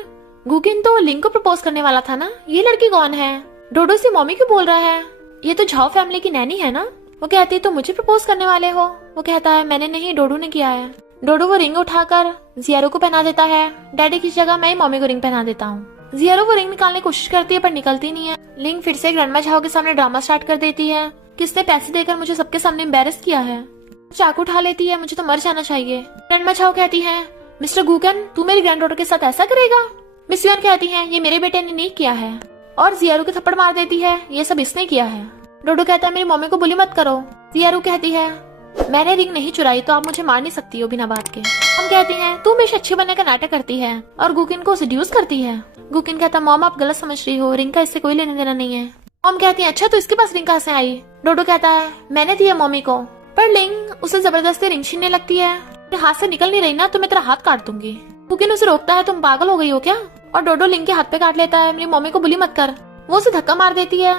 गुकिन तो लिंग को प्रपोज करने वाला था ना, ये लड़की कौन है? डोडो से मम्मी क्यों बोल रहा है? ये तो झाओ फैमिली की नैनी है ना? वो कहती है तो मुझे प्रपोज करने वाले हो? वो कहता है मैंने नहीं, डोडो ने किया है। डोडो वो रिंग उठाकर जियारू को पहना देता है, डैडी की जगह मैं ही मम्मी को रिंग पहना देता हूँ। जियारू वो रिंग निकालने की कोशिश करती है पर निकलती नहीं है। लिंग फिर से ग्रैंडमा झाओ के सामने ड्रामा स्टार्ट कर देती है, किसने पैसे देकर मुझे सबके सामने एम्बेरस किया है। चाकू उठा लेती है, मुझे तो मर जाना चाहिए। ग्रैंडमा झाओ कहती है, मिस्टर गूकन तू मेरी ग्रैंडडॉटर के साथ ऐसा करेगा। मिस युआन कहती है, ये मेरे बेटे ने नहीं किया है, और जियारू के थप्पड़ मार देती है, ये सब इसने किया है। डोडो कहता है, मेरी मम्मी को बुली मत करो। जियारू कहती है, मैंने रिंग नहीं चुराई तो आप मुझे मार नहीं सकती हो बिना बात के। हम कहती हैं, तू हमेशा अच्छे बनने का नाटक करती है और गुकिन को सेड्यूस करती है। गुकिन कहता, मॉम आप गलत समझ रही हो, रिंग का इससे कोई लेने देना नहीं है। मॉम कहती है, अच्छा तो इसके पास रिंग कहाँ से आई। डोडो कहता है, मैंने दी है मम्मी को, पर लिंग उसे जबरदस्ती रिंग छीनने लगती है। हाथ से निकल नहीं रही ना तो मैं तेरा हाथ काट दूंगी। गुकिन उसे रोकता है, तुम पागल हो गई हो क्या। और डोडो लिंग के हाथ पे काट लेता है, मेरी मम्मी को बुली मत कर। वो उसे धक्का मार देती है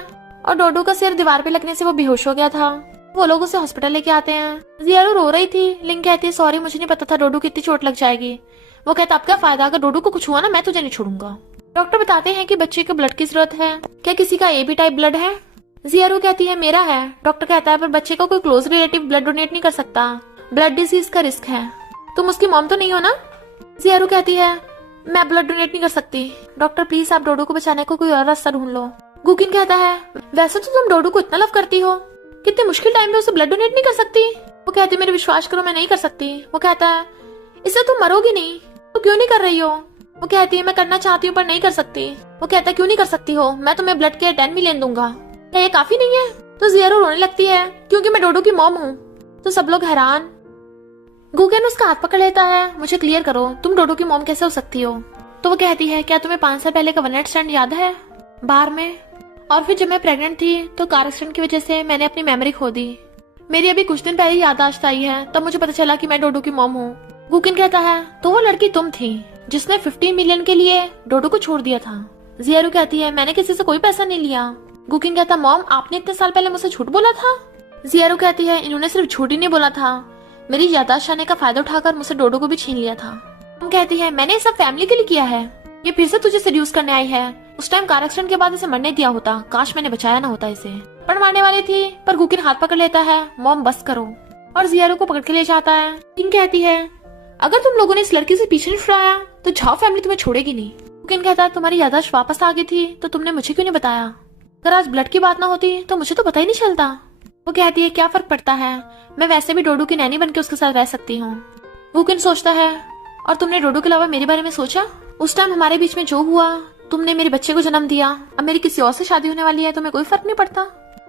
और डोडो का सिर दीवार पे लगने से वो बेहोश हो गया था। वो लोग उसे हॉस्पिटल लेके आते हैं। जियारू रो रही थी। लिंग कहती है, सॉरी मुझे नहीं पता था डोडो की इतनी चोट लग जाएगी। वो कहता, अब क्या फायदा, अगर डोडो को कुछ हुआ ना मैं तुझे नहीं छोड़ूंगा। डॉक्टर बताते हैं कि बच्चे को ब्लड की जरूरत है, क्या किसी का AB टाइप ब्लड है। जियारू कहती है, मेरा है। डॉक्टर कहता है, पर बच्चे का कोई क्लोज रिलेटिव ब्लड डोनेट नहीं कर सकता, ब्लड डिजीज का रिस्क है। तुम उसकी मॉम तो नहीं हो ना। जियारू कहती है, मैं ब्लड डोनेट नहीं कर सकती। डॉक्टर प्लीज आप डोडो को बचाने को कोई और रास्ता ढूंढ लो। गुकिन कहता है, वैसे तो तुम डोडो को इतना लव करती हो, कितने मुश्किल टाइम में उसे ब्लड डोनेट नहीं कर सकती। वो कहती है, मेरे विश्वास करो मैं नहीं कर सकती। वो कहता है, इससे तुम मरोगी नहीं, तो क्यों नहीं कर रही हो। वो कहती है, मैं करना चाहती हूँ पर नहीं कर सकती। वो कहता है, क्यों नहीं कर सकती हो, मैं तुम्हें ब्लड के 10 मिलियन दूंगा, क्या ये काफी नहीं है। तो जियारू रोने लगती है, क्योंकि मैं डोडो की मॉम हूँ। तो सब लोग हैरान। गुगन उसका हाथ पकड़ लेता है, मुझे क्लियर करो तुम डोडो की मॉम कैसे हो सकती हो। तो वो कहती है, क्या तुम्हें 5 साल पहले का वन नाइट स्टैंड याद है बार में। और फिर जब मैं प्रेग्नेंट थी तो कार एक्सीडेंट की वजह से मैंने अपनी मेमोरी खो दी। मेरी अभी कुछ दिन पहले याददाश्त आई है, तब मुझे पता चला कि मैं डोडो की मॉम हूँ। गुकिन कहता है, तो वो लड़की तुम थी जिसने 15 मिलियन के लिए डोडो को छोड़ दिया था। जियारू कहती है, मैंने किसी से कोई पैसा नहीं लिया। गुकिन कहता, मॉम आपने इतने साल पहले मुझसे झूठ बोला था। जियारू कहती है, इन्होंने सिर्फ झूठ ही नहीं बोला था, मेरी याददाश्त आने का फायदा उठाकर मुझसे डोडो को भी छीन लिया था। हम कहती है, मैंने ये सब फैमिली के लिए किया है, ये फिर से तुझे सेड्यूस करने आई है। उस टाइम कार एक्सीडेंट के बाद इसे मरने दिया होता, काश मैंने बचाया ना होता इसे। पर मारने वाली थी, पर गुकिन हाथ पकड़ लेता है, मॉम बस करो, और जियारू को पकड़ के ले जाता है। लिंग कहती है, अगर तुम लोगों ने इस लड़की से पीछे नहीं छुड़ाया तो झाओ फैमिली तुम्हें छोड़ेगी नहीं। गुकिन कहता है, तुम्हारी याददाश्त वापस आ गई थी तो तुमने मुझे क्यों नहीं बताया। अगर आज ब्लड की बात ना होती तो मुझे तो पता ही नहीं चलता। वो कहती है, क्या फर्क पड़ता है, मैं वैसे भी डोडो की नैनी बन के उसके साथ रह सकती हूँ। गुकिन सोचता है, और तुमने डोडो के अलावा मेरे बारे में सोचा। उस टाइम हमारे बीच में जो हुआ, तुमने मेरे बच्चे को जन्म दिया, अब मेरी किसी और से शादी होने वाली है, तुम्हें कोई फर्क नहीं पड़ता।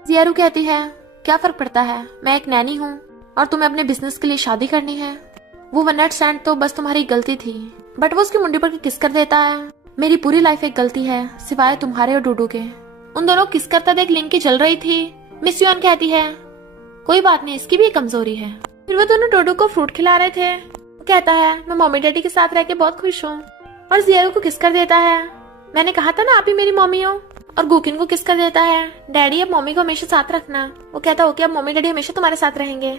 जियारू कहती है, क्या फर्क पड़ता है, मैं एक नैनी हूँ और तुम्हें अपने बिजनेस के लिए शादी करनी है। वो वन नाइट स्टैंड तो बस तुम्हारी गलती थी। बट वो उसकी मुंडी पर किस कर देता है, मेरी पूरी लाइफ एक गलती है सिवाय तुम्हारे और डोडो के। उन दोनों किस करता देख लिंग की जल रही थी। मिस युआन कहती है, कोई बात नहीं, इसकी भी एक कमजोरी है। फिर वो दोनों डोडो को फ्रूट खिला रहे थे। वो कहता है, मैं मम्मी डैडी के साथ रह के बहुत खुश हूँ, और जियारू को किस कर देता है, मैंने कहा था ना आप ही मेरी मम्मी हो। और गुकिन को किस कर देता है, डैडी अब मम्मी को हमेशा साथ रखना। वो कहता है, ओके अब मम्मी डैडी हमेशा तुम्हारे साथ रहेंगे।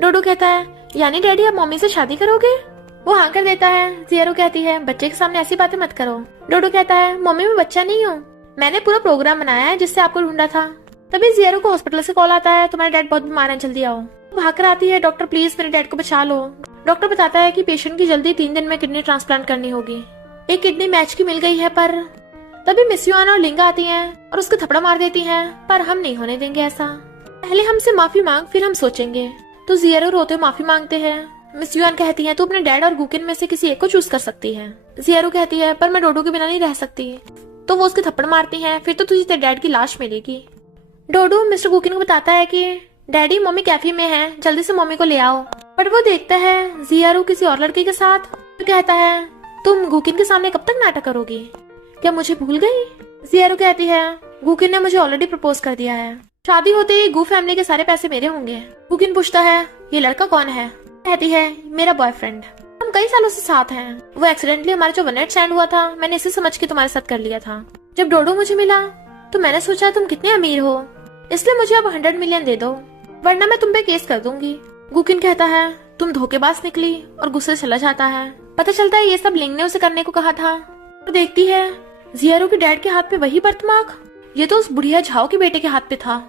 डोडो कहता है, यानी डैडी अब मम्मी से शादी करोगे। वो हाँ कर देता है। जियारू कहती है, बच्चे के सामने ऐसी बातें मत करो। डोडो कहता है, मम्मी मैं बच्चा नहीं हूँ, मैंने पूरा प्रोग्राम बनाया है जिससे आपको ढूंढा था। तभी जियारू को हॉस्पिटल से कॉल आता है, तुम्हारे डैड बहुत बीमार है, जल्दी आओ। भाग कर आती है, डॉक्टर प्लीज मेरे डैड को बचा लो। डॉक्टर बताता है कि पेशेंट की जल्दी 3 दिन में किडनी ट्रांसप्लांट करनी होगी। एक किडनी मैच की मिल गई है, पर तभी मिस युआन और लिंग आती हैं और उसके थप्पड़ मार देती हैं, पर हम नहीं होने देंगे ऐसा, पहले हमसे माफी मांग फिर हम सोचेंगे। तो जियारू रोते माफी मांगते हैं। मिस युआन कहती है, तू अपने डैड और गुकिन में से किसी एक को चूज कर सकती है। जियारू कहती है, पर मैं डोडो के बिना नहीं रह सकती। तो वो उसके थप्पड़ मारती है, फिर तो तुझे तेरे डैड की लाश मिलेगी। डोडो मिस्टर गुकिन को बताता है कि डैडी मम्मी कैफे में है, जल्दी से मम्मी को ले आओ। बट वो देखता है जियारू किसी और लड़के के साथ। तो कहता है, तुम गुकिन के सामने कब तक नाटक करोगी, क्या मुझे भूल गई। जियारू कहती है, गुकिन ने मुझे ऑलरेडी प्रपोज कर दिया है, शादी होते ही गू फैमिली के सारे पैसे मेरे होंगे। गुकिन पूछता है, ये लड़का कौन है। कहती है, मेरा बॉयफ्रेंड, हम कई सालों से साथ हैं। वो एक्सीडेंटली हमारा जो वन नाइट स्टैंड हुआ था, मैंने इसे समझ के तुम्हारे साथ कर लिया था। जब डोडो मुझे मिला तो मैंने सोचा तुम कितने अमीर हो, इसलिए मुझे अब 100 मिलियन दे दो, वरना मैं तुम पे केस कर दूंगी। गुकिन कहता है, तुम धोखेबाज निकली, और गुस्से चला जाता है। पता चलता है ये सब लिंग ने उसे करने को कहा था। तो देखती है जियारू के डैड के हाथ पे वही बर्थमार्क, ये तो उस बुढ़िया झाओ के बेटे के हाथ पे था,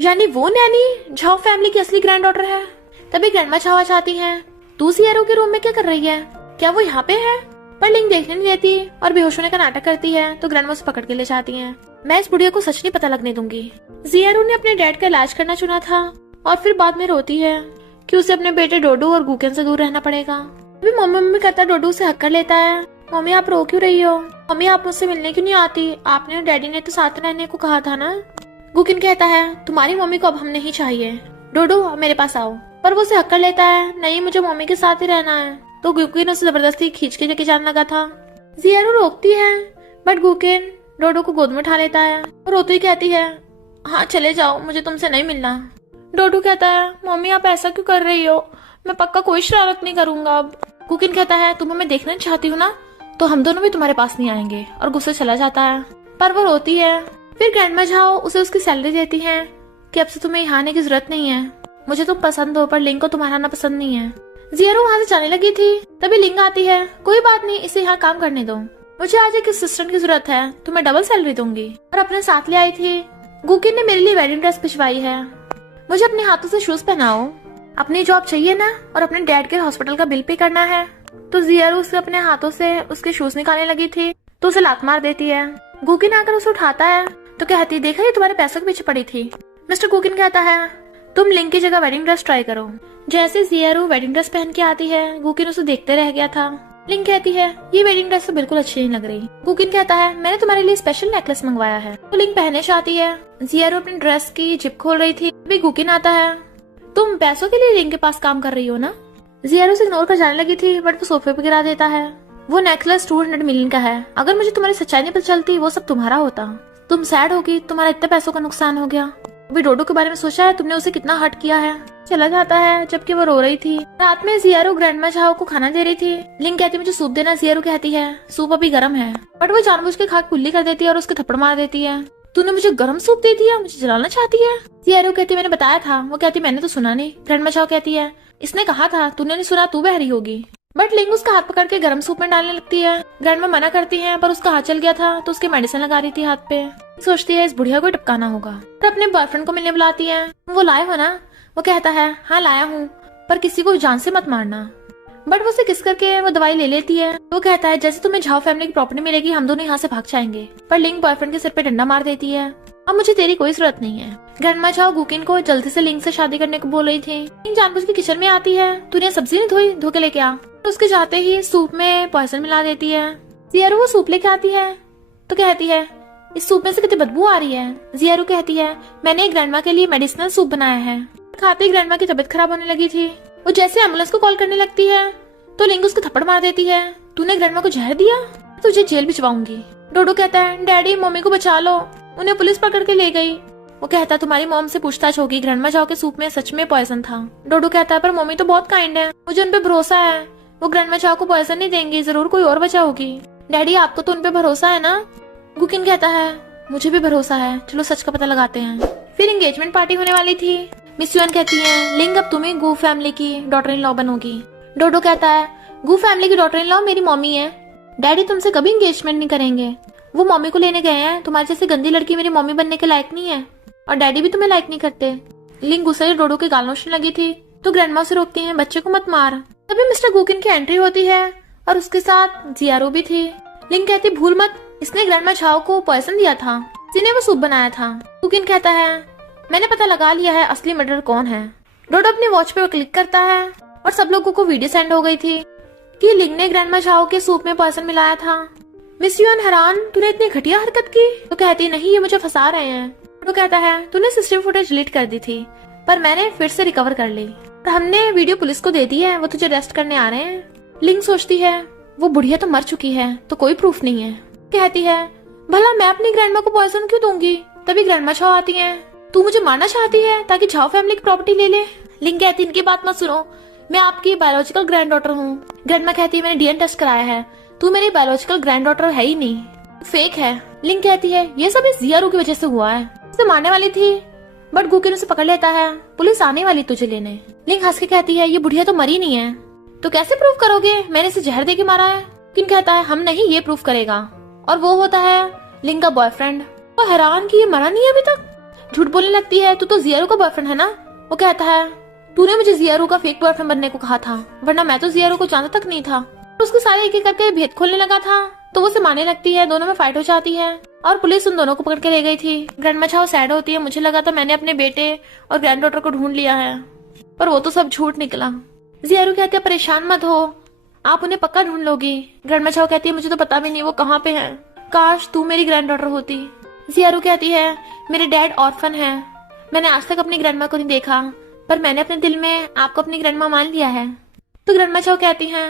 यानी वो नैनी झाओ फैमिली की असली ग्रैंड डॉटर है। तभी ग्रैंडमा झाओ चाहती है, तू जियारू के रूम में क्या कर रही है, क्या वो यहाँ पे है। पर लिंग देखने नहीं देती और बेहोश होने का नाटक करती है, तो ग्रैंडमा उसे पकड़ के ले जाती है। मैं इस बुढ़िया को सच नहीं पता लगने दूंगी। जियारू ने अपने डैड का इलाज करना चुना था और फिर बाद में रोती है कि उसे अपने बेटे डोडू और गुकेन से दूर रहना पड़ेगा। अभी मम्मी मम्मी कहता डोडू से हक कर लेता है। मम्मी आप रो क्यों रही हो? मम्मी आप मुझसे मिलने क्यों नहीं आती? आपने और डैडी ने तो साथ रहने को कहा था ना। गुकिन कहता है तुम्हारी मम्मी को अब हम नहीं चाहिए, डोडू मेरे पास आओ। पर वो उसे हक कर लेता है, नहीं मुझे मम्मी के साथ ही रहना है। तो गुकिन उसे जबरदस्ती खींच के लेके जाने लगा था। जियारू रोकती है बट गुकिन डोडू को गोद में उठा लेता है और रोती ही कहती है हाँ चले जाओ, मुझे तुमसे नहीं मिलना। डोडू कहता है मम्मी आप ऐसा क्यों कर रही हो? मैं पक्का कोई शरारत नहीं करूंगा अब। गुकिन कहता है तुम हमें देखना चाहती हो ना, तो हम दोनों भी तुम्हारे पास नहीं आएंगे, और गुस्से चला जाता है। पर वो रोती है। फिर ग्रैंडमा झाओ उसे उसकी सैलरी देती है कि अब से तुम्हें यहाँ आने की जरूरत नहीं है, मुझे तुम पसंद हो पर लिंग को तुम्हारा आना पसंद नहीं है। जियारू वहाँ से जाने लगी थी तभी लिंग आती है, कोई बात नहीं इसे यहाँ काम करने दो, मुझे आज एक असिस्टेंट की जरूरत है, तुम्हें डबल सैलरी दूंगी। और अपने साथ ले आई थी। गुकिन ने मेरे लिए वेडिंग ड्रेस भिजवाई है, मुझे अपने हाथों से शूज पहनाओ, अपनी जॉब चाहिए ना और अपने डैड के हॉस्पिटल का बिल पे करना है। तो जियारू उसे अपने हाथों से उसके शूज निकालने लगी थी तो उसे लात मार देती है। गुकिन आकर उसे उठाता है तो कहती देखा ये तुम्हारे पैसों के पीछे पड़ी थी। मिस्टर गुकिन कहता है तुम लिंग की जगह वेडिंग ड्रेस ट्राई करो। जैसे जियारू वेडिंग ड्रेस पहन के आती है गुकिन उसे देखते रह गया था। लिंग कहती है ये वेडिंग ड्रेस तो बिल्कुल अच्छी नहीं लग रही। गुकिन कहता है मैंने तुम्हारे लिए स्पेशल नेकलेस मंगवाया है। तो लिंग पहनने चाहती है। जियारू अपनी ड्रेस की जिप खोल रही थी तभी गुकिन आता है, तुम पैसों के लिए लिंग के पास काम कर रही हो ना। जियारू से इग्नोर कर जाने लगी थी बट वो सोफे पे गिरा देता है। वो नेकलेस 200 मिलियन का है, अगर मुझे तुम्हारी सच्चाई नहीं पता चलती वो सब तुम्हारा होता, तुम सैड होगी, तुम्हारा इतने पैसों का नुकसान हो गया। अभी डोडो के बारे में सोचा है तुमने उसे कितना हर्ट किया है। चला जाता है जबकि वो रो रही थी। रात में जियारू ग्रैंडमा झाओ को खाना दे रही थी। लिंग कहती मुझे सूप देना। जियारू कहती है सूप अभी गर्म है, बट वो जानबूझ के खाक कुल्ली कर देती है और उसके थप्पड़ मार देती है। तूने मुझे गर्म सूप दे दिया, मुझे जलाना चाहती है। जियारू कहती मैंने बताया था। वो कहती मैंने तो सुना नहीं। ग्रैंडमा झाओ कहती है इसने कहा था, तूने नहीं सुना, तू बहरी होगी। बट लिंग उसका हाथ पकड़ के गर्म सूप में डालने लगती है। ग्रैंडमा मना करती है पर उसका हाथ चल गया था तो उसकी मेडिसिन लगा रही थी हाथ पे। सोचती है इस बुढ़िया को टपकाना होगा और अपने बॉयफ्रेंड को मिलने बुलाती है। वो लाए हो ना? वो कहता है हाँ लाया हूँ, पर किसी को जान से मत मारना। बट वो उसे किस करके वो दवाई ले लेती है। वो कहता है जैसे तुम्हें झाओ फैमिली की प्रॉपर्टी मिलेगी हम दोनों यहाँ से भाग जाएंगे। पर लिंग बॉयफ्रेंड के सिर पे डंडा मार देती है, अब मुझे तेरी कोई जरूरत नहीं है। ग्रैंडमा झाओ गुकिन को जल्दी से लिंग से शादी करने को बोल रही थी। लिंग जानबूझ के किचन में आती है, तूने सब्जी नहीं धोई, धो के लेके आ। तो उसके जाते ही सूप में पॉइजन मिला देती है। जियारू वो सूप लेके आती है तो कहती है इस सूप में से कितनी बदबू आ रही है। जियारू कहती है मैंने ग्रैंडमा के लिए मेडिसिनल सूप बनाया है। खाते ही ग्रैंडमा की तबीयत खराब होने लगी थी। वो जैसे एम्बुलेंस को कॉल करने लगती है तो लिंग उसको थप्पड़ मार देती है, तूने ग्रैंडमा को जहर दिया, तुझे जेल भिजवाऊंगी। डोडो कहता है डैडी मम्मी को बचा लो, उन्हें पुलिस पकड़ के ले गई। वो कहता है तुम्हारी मॉम से पूछताछ होगी, ग्रैंडमा झाओ के सूप में सच में पॉइजन था। डोडो कहता है पर मम्मी तो बहुत काइंड है, मुझे उन पे भरोसा है, वो ग्रैंडमा झाओ को पॉइजन नहीं देंगी, जरूर कोई और वजह होगी। डैडी आपको तो उन पे भरोसा है ना? गुकिन कहता है मुझे भी भरोसा है, चलो सच का पता लगाते हैं। फिर एंगेजमेंट पार्टी होने वाली थी। मिस युआन कहती है लिंग अब तुम्हें गू फैमिली की डॉटर इन लॉ बनोगी। डोडो कहता है गू फैमिली की डॉटर इन लॉ मेरी मम्मी है, डैडी तुमसे कभी एंगेजमेंट नहीं करेंगे, वो मम्मी को लेने गए हैं, तुम्हारी जैसी गंदी लड़की मेरी मम्मी बनने के लायक नहीं है, और डैडी भी तुम्हें लायक नहीं करते। लिंग गुस्से से डोडो के गाल नोचने लगी थी तो ग्रैंडमा से रोकती है बच्चे को मत मार। तभी मिस्टर गुकिन की एंट्री होती है और उसके साथ जियारू भी थी। लिंग कहती भूल मत, इसने ग्रैंडमा झाओ को पॉइजन दिया था, जिन्हें वो सूप बनाया था। गुकिन कहता है मैंने पता लगा लिया है असली मर्डर कौन है। डोडो अपनी वॉच पे क्लिक करता है और सब लोगों को वीडियो सेंड हो गई थी कि लिंग ने ग्रैंडमा झाओ के सूप में पॉइजन मिलाया था। मिस युआन हैरान, तूने इतनी घटिया हरकत की? तो कहती नहीं ये मुझे फंसा रहे हैं। तो कहता है तूने सिस्टम फुटेज डिलीट कर दी थी पर मैंने फिर से रिकवर कर ली, तो हमने वीडियो पुलिस को दे दी है, वो तुझे अरेस्ट करने आ रहे हैं। लिंग सोचती है वो बुढ़िया तो मर चुकी है तो कोई प्रूफ नहीं है। कहती है भला मैं अपनी ग्रैंडमा को पॉइजन क्यों दूंगी? तभी ग्रैंडमा झाओ आती है, तू मुझे मारना चाहती है ताकि झाओ फैमिली की प्रॉपर्टी ले ले। लिंग कहती इनकी बात मत सुनो, मैं आपकी बायोलॉजिकल ग्रैंड डॉटर हूँ। ग्रैंडमा कहती है मैंने डीएनए टेस्ट कराया है, तू मेरी बायोलॉजिकल ग्रैंड डॉटर है ही नहीं, फेक है। लिंग कहती है ये सब इस जियारू की वजह से हुआ है, उसे मारने वाली थी बट गुकिन उसे पकड़ लेता है, पुलिस आने वाली तुझे लेने। लिंग हंस के कहती है ये बुढ़िया तो मरी नहीं है, तो कैसे प्रूफ करोगे मैंने इसे जहर देके मारा है? गुकिन कहता है हम नहीं, ये प्रूफ करेगा, और वो होता है लिंग का बॉयफ्रेंड। वो हैरान कि ये मरा नहीं है अभी तक। झूठ बोलने लगती है तू तो जियारू का बॉयफ्रेंड है ना? वो कहता है तूने मुझे जियारू का फेक बॉयफ्रेंड बनने को कहा था, वरना मैं तो जियारू को जानता तक नहीं था। उसके सारे एक एक करके भेद खोलने लगा था तो वो उसे मारने लगती है, दोनों में फाइट हो जाती है और पुलिस उन दोनों को पकड़ के ले गई थी। ग्रैंडमा झाओ सैड होती है, मुझे लगा था मैंने अपने बेटे और ग्रैंड डॉटर को ढूंढ लिया है, पर वो तो सब झूठ निकला। जियारू कहती है परेशान मत हो, आप उन्हें पक्का ढूंढ लोगी। ग्रैंडमा झाओ कहती है मुझे तो पता भी नहीं वो कहाँ पे है, काश तू मेरी ग्रैंड डॉटर होती। जियारू कहती है मेरे डैड ऑर्फन है, मैंने आज तक अपनी ग्रैंडमा को नहीं देखा, पर मैंने अपने दिल में आपको अपनी ग्रैंडमा मान लिया है। तो ग्रैंडमा झाओ कहती हैं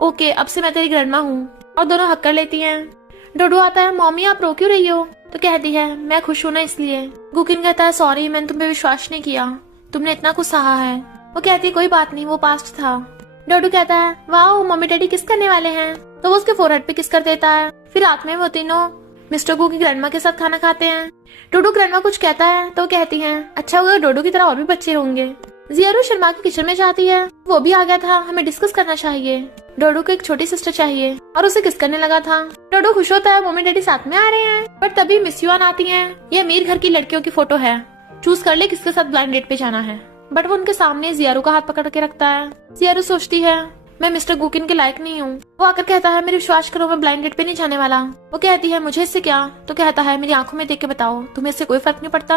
ओके अब से मैं तेरी ग्रैंडमा हूँ, और दोनों हक कर लेती हैं। डोडो आता है मम्मी आप रो क्यों रही हो, तो कहती है मैं खुश हूं ना इसलिए। गुकिन कहता है सॉरी मैंने तुम पे विश्वास नहीं किया, तुमने इतना कुछ सहा है। वो कहती है कोई बात नहीं वो पास्ट था। डोडो कहता है वाह मम्मी डैडी किस करने वाले हैं, तो वो उसके फोरहेड पे किस कर देता है। फिर रात में वो तीनों मिस्टर गू की ग्रैंडमा के साथ खाना खाते हैं। डोडो ग्रैंडमा कुछ कहता है तो कहती है अच्छा होगा डोडो की तरह और भी बच्चे होंगे। जियारू शर्मा की किचन में जाती है, वो भी आ गया था, हमें डिस्कस करना चाहिए। डोडो को एक छोटी सिस्टर चाहिए और उसे किस करने लगा था। डोडो खुश होता है मम्मी डैडी साथ में आ रहे हैं, पर तभी मिस युआन आती हैं। ये अमीर घर की लड़कियों की फोटो है, चूज कर ले किसके साथ ब्लाइंड डेट पे जाना है। बट वो उनके सामने जियारू का हाथ पकड़ के रखता है। जियारू सोचती है मैं मिस्टर गुकिन के लायक नहीं हूँ। वो आकर कहता है मेरे विश्वास करो मैं ब्लाइंड डेट पे नहीं जाने वाला। वो कहती है मुझे इससे क्या, तो कहता है मेरी आंखों में देख के बताओ तुम्हें इससे कोई फर्क नहीं पड़ता।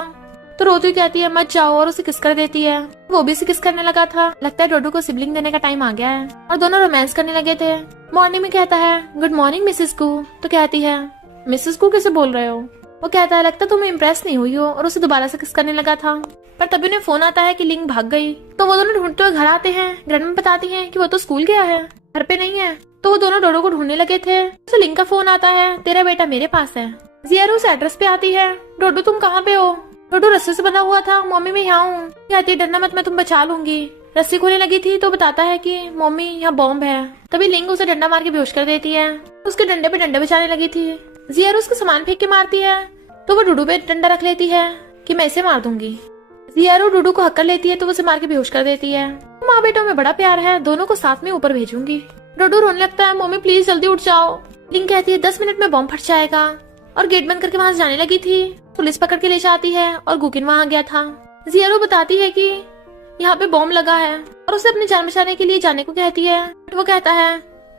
तो रोती हुई कहती है मत जाओ और उसे किस कर देती है। वो भी उसे किस करने लगा था, लगता है डोडो को सिबलिंग देने का टाइम आ गया है, और दोनों रोमांस करने लगे थे। मॉर्निंग में कहता है गुड मॉर्निंग मिसेस गू, तो कहती है मिसेस गू कैसे बोल रहे हो। वो कहता है लगता तुम इम्प्रेस नहीं हुई हो, और उसे दोबारा से किस करने लगा था। पर तभी उन्हें फोन आता है कि लिंग भाग गई। तो वो दोनों ढूंढते हुए घर आते हैं। ग्रैंडमा बताती हैं कि वो तो स्कूल गया है, घर पे नहीं है। तो वो दोनों डोडो को ढूंढने लगे थे, तो लिंग का फोन आता है तेरा बेटा मेरे पास है। जियारू उस एड्रेस पे आती है। डोडो तुम कहाँ पे हो। डोडो रस्से से बंधा हुआ था, मम्मी मैं यहाँ हूँ। कहती डरना मत मैं तुम बचा लूंगी। रस्सी खोलने लगी थी तो बताता है कि मम्मी यहाँ बॉम्ब है। तभी लिंग उसे डंडा मार के बेहोश कर देती है। उसके डंडे पे डंडे बचाने लगी थी। जियारू उसका सामान फेंक के मारती है, तो वो डूडू पे डंडा रख लेती है कि मैं इसे मार दूंगी। जियारू डूडू को हक कर लेती है तो वो उसे मार के बेहोश कर देती है। माँ बेटों में बड़ा प्यार है, दोनों को साथ में ऊपर भेजूंगी। डोडू रोने लगता है मम्मी प्लीज जल्दी उठ जाओ। लिंग कहती है 10 मिनट में बॉम्ब फट जाएगा, और गेट बंद करके वहां से जाने लगी थी। पुलिस पकड़ के ले जाती है और गुकिन वहां गया था। जियारू बताती है कि यहाँ पे बॉम्ब लगा है और उसे अपनी जान बचाने के लिए जाने को कहती है। वो कहता है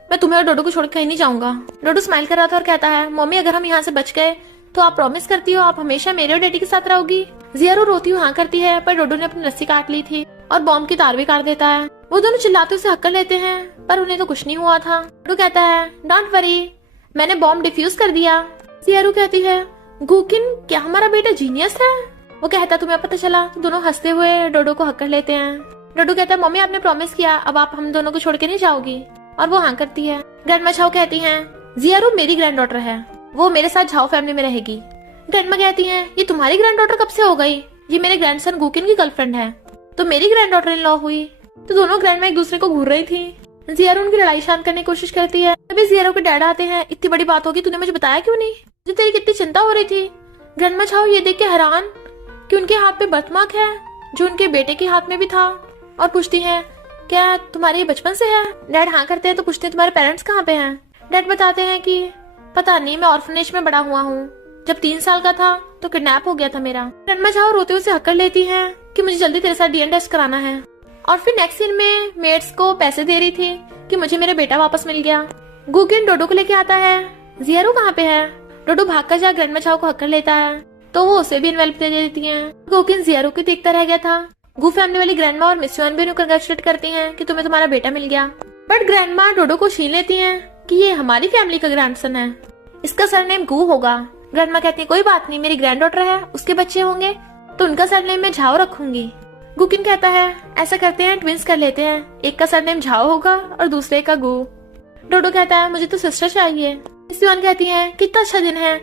मैं तुम्हें और डोडो को छोड़ कहीं नहीं जाऊंगा। डोडो स्माइल कर रहा था और कहता है मम्मी अगर हम यहाँ से बच गए तो आप प्रॉमिस करती हो आप हमेशा मेरे और डैडी के साथ रहोगी। जियारू रोती हुई हाँ करती है, पर डोडो ने अपनी रस्सी काट ली थी और बॉम्ब की तार भी काट देता है। वो दोनों चिल्लाते उसे हक कर लेते हैं, पर उन्हें तो कुछ नहीं हुआ था। डोडो कहता है डोंट वरी मैंने बॉम्ब डिफ्यूज कर दिया। जियारू कहती है गुकिन क्या हमारा बेटा जीनियस है। वो कहता तुम्हें पता चला। तो दोनों हंसते हुए डोडो को हक कर लेते हैं। डोडो कहता है मम्मी आपने प्रॉमिस किया अब आप हम दोनों को छोड़ के नहीं जाओगी, और वो हाँ करती है। ग्रैंडमा झाओ कहती हैं जियारू मेरी ग्रैंड डॉटर है, वो मेरे साथ झाओ फैमिली में रहेगी। ग्रैंडमा कहती हैं ये तुम्हारी ग्रैंड डॉटर कब से हो गई, ये मेरे ग्रैंडसन गुकिन की गर्लफ्रेंड है, तो मेरी ग्रैंड डॉटर इन लॉ हुई। तो दोनों ग्रैंडमा एक दूसरे को घूर रही थी। जियारू उनकी लड़ाई शांत करने की कोशिश करती है। तभी जियारू के डैड आते हैं। इतनी बड़ी बात होगी तूने मुझे बताया क्यों नहीं, मुझे तेरी कितनी चिंता हो रही थी। ग्रैंडमा झाओ ये देख के हैरान कि उनके हाथ पे बर्थमार्क है जो उनके बेटे के हाथ में भी था, और पूछती है क्या तुम्हारे बचपन से है। डैड हाँ करते हैं तो पूछते हैं तुम्हारे पेरेंट्स कहाँ पे हैं। डैड बताते हैं कि पता नहीं मैं ऑर्फनेज में बड़ा हुआ हूँ, जब 3 साल का था तो किडनैप हो गया था मेरा। ग्रैंडमा झाओ रोते हुए उसे हक कर लेती है कि मुझे जल्दी तेरे साथ डीएनए टेस्ट कराना है। और फिर नेक्स्ट सीन में मेड्स को पैसे दे रही थी कि मुझे मेरा बेटा वापस मिल गया। गुकिन डोडो को लेके आता है। जियारू कहाँ पे है। डोडो भाग कर जा ग्रैंडमा झाओ को हक कर लेता है, तो वो उसे भी एनवेलप दे देती है। गुकिन जियारू को देखता रह गया था। गू फैमिली वाली ग्रैंडमा और मिस युआन भी उन्हें कंग्रेचुलेट करती हैं कि तुम्हें तुम्हारा बेटा मिल गया। बट ग्रैंडमा डोडो को छीन लेती हैं कि ये हमारी फैमिली का ग्रैंडसन है, इसका सरनेम गू होगा। ग्रैंडमा कहती है कोई बात नहीं मेरी ग्रैंड डॉटर है, उसके बच्चे होंगे तो उनका सरनेम मैं झाओ रखूंगी। गुकिन कहता है ऐसा करते हैं ट्विंस कर लेते हैं, एक का सरनेम झाओ होगा और दूसरे का गू। डोडो कहता है मुझे तो सिस्टर चाहिए। मिस युआन कहती है कितना अच्छा दिन है,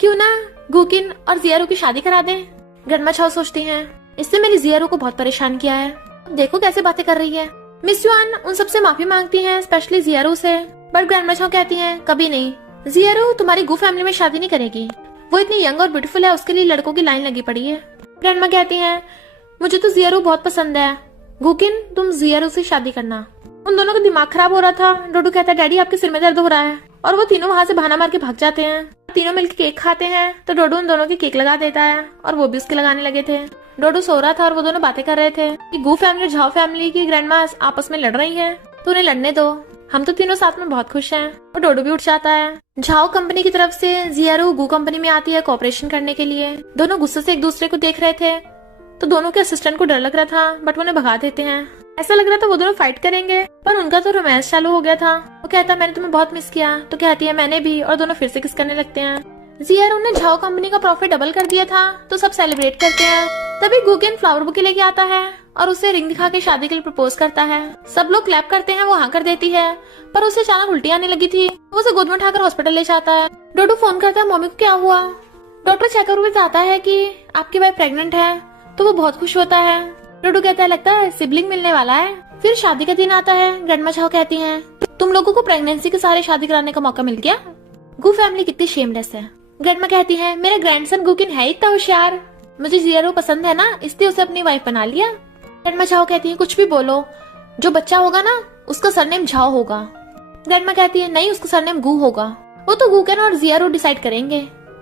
क्यों ना गुकिन और जियारू की शादी करा दें। ग्रैंडमा झाओ सोचती हैं इससे मेरी जियारू को बहुत परेशान किया है, देखो कैसे बातें कर रही है। मिस युआन उन सबसे माफी मांगती हैं, स्पेशली जियारू से, बट ग्रैंडमा झाओ कहती हैं कभी नहीं, जियारू तुम्हारी गू फैमिली में शादी नहीं करेगी, वो इतनी यंग और ब्यूटीफुल है, उसके लिए लड़कों की लाइन लगी पड़ी है। ग्रैंडमा कहती हैं मुझे तो जियारू बहुत पसंद है, गुकिन तुम जियारू से शादी करना। उन दोनों का दिमाग खराब हो रहा था। डोडो कहता है डैडी आपके सिर में दर्द हो रहा है, और वो तीनों वहां से बहाना मार के भाग जाते हैं। तीनों मिलकर केक खाते हैं, तो डोडो उन दोनों के केक लगा देता है और वो भी उसके लगाने लगे थे। डोडो सो रहा था और वो दोनों बातें कर रहे थे कि गू फैमिली और झाओ फैमिली की ग्रैंडमा आपस में लड़ रही हैं, तो उन्हें लड़ने दो। हम तो तीनों साथ में बहुत खुश हैं। और डोडो भी उठ जाता है। झाओ कंपनी की तरफ से जियारू गू कंपनी में आती है कोऑपरेशन करने के लिए। दोनों गुस्से से एक दूसरे को देख रहे थे, तो दोनों के असिस्टेंट को डर लग रहा था, बट वो उन्हें भगा देते हैं। ऐसा लग रहा था वो दोनों फाइट करेंगे, पर उनका तो रोमांस चालू हो गया था। वो कहता है मैंने तुम्हें बहुत मिस किया, तो कहती है मैंने भी, और दोनों फिर से किस करने लगते हैं। जियारू ने झाओ कंपनी का प्रॉफिट डबल कर दिया था, तो सब सेलिब्रेट करते हैं। तभी गुगेन फ्लावर बुके लेके आता है और उसे रिंग दिखा के शादी के लिए प्रपोज करता है। सब लोग क्लैप करते हैं, वो हाँ कर देती है, पर उसे अचानक उल्टी आने लगी थी। वो उसे गोद में उठाकर हॉस्पिटल ले जाता है। डोडो फोन करता है मम्मी को क्या हुआ। डॉक्टर चेकअप में बताता है कि आपकी वाइफ प्रेग्नेंट है, तो वो बहुत खुश होता है। डोडो कहता है लगता है सिबलिंग मिलने वाला है। फिर शादी का दिन आता है। ग्रैंडमा झाओ कहती हैं तुम लोगों को प्रेगनेंसी के सारे शादी कराने का मौका मिल गया। गू फैमिली कितनी शेमलेस है। ग्रैंडमा कहती है मेरा ग्रैंडसन गुकिन है इतना होशियार, मुझे जियारू पसंद है ना, इसलिए उसे अपनी वाइफ बना लिया। ग्रैंडमा झाओ कहती है कुछ भी बोलो, जो बच्चा होगा ना उसका सरनेम झाओ होगा। ग्रैंडमा कहती है नहीं, उसका सरनेम गू होगा, वो तो गुकेन और जियारू डिसाइड करेंगे।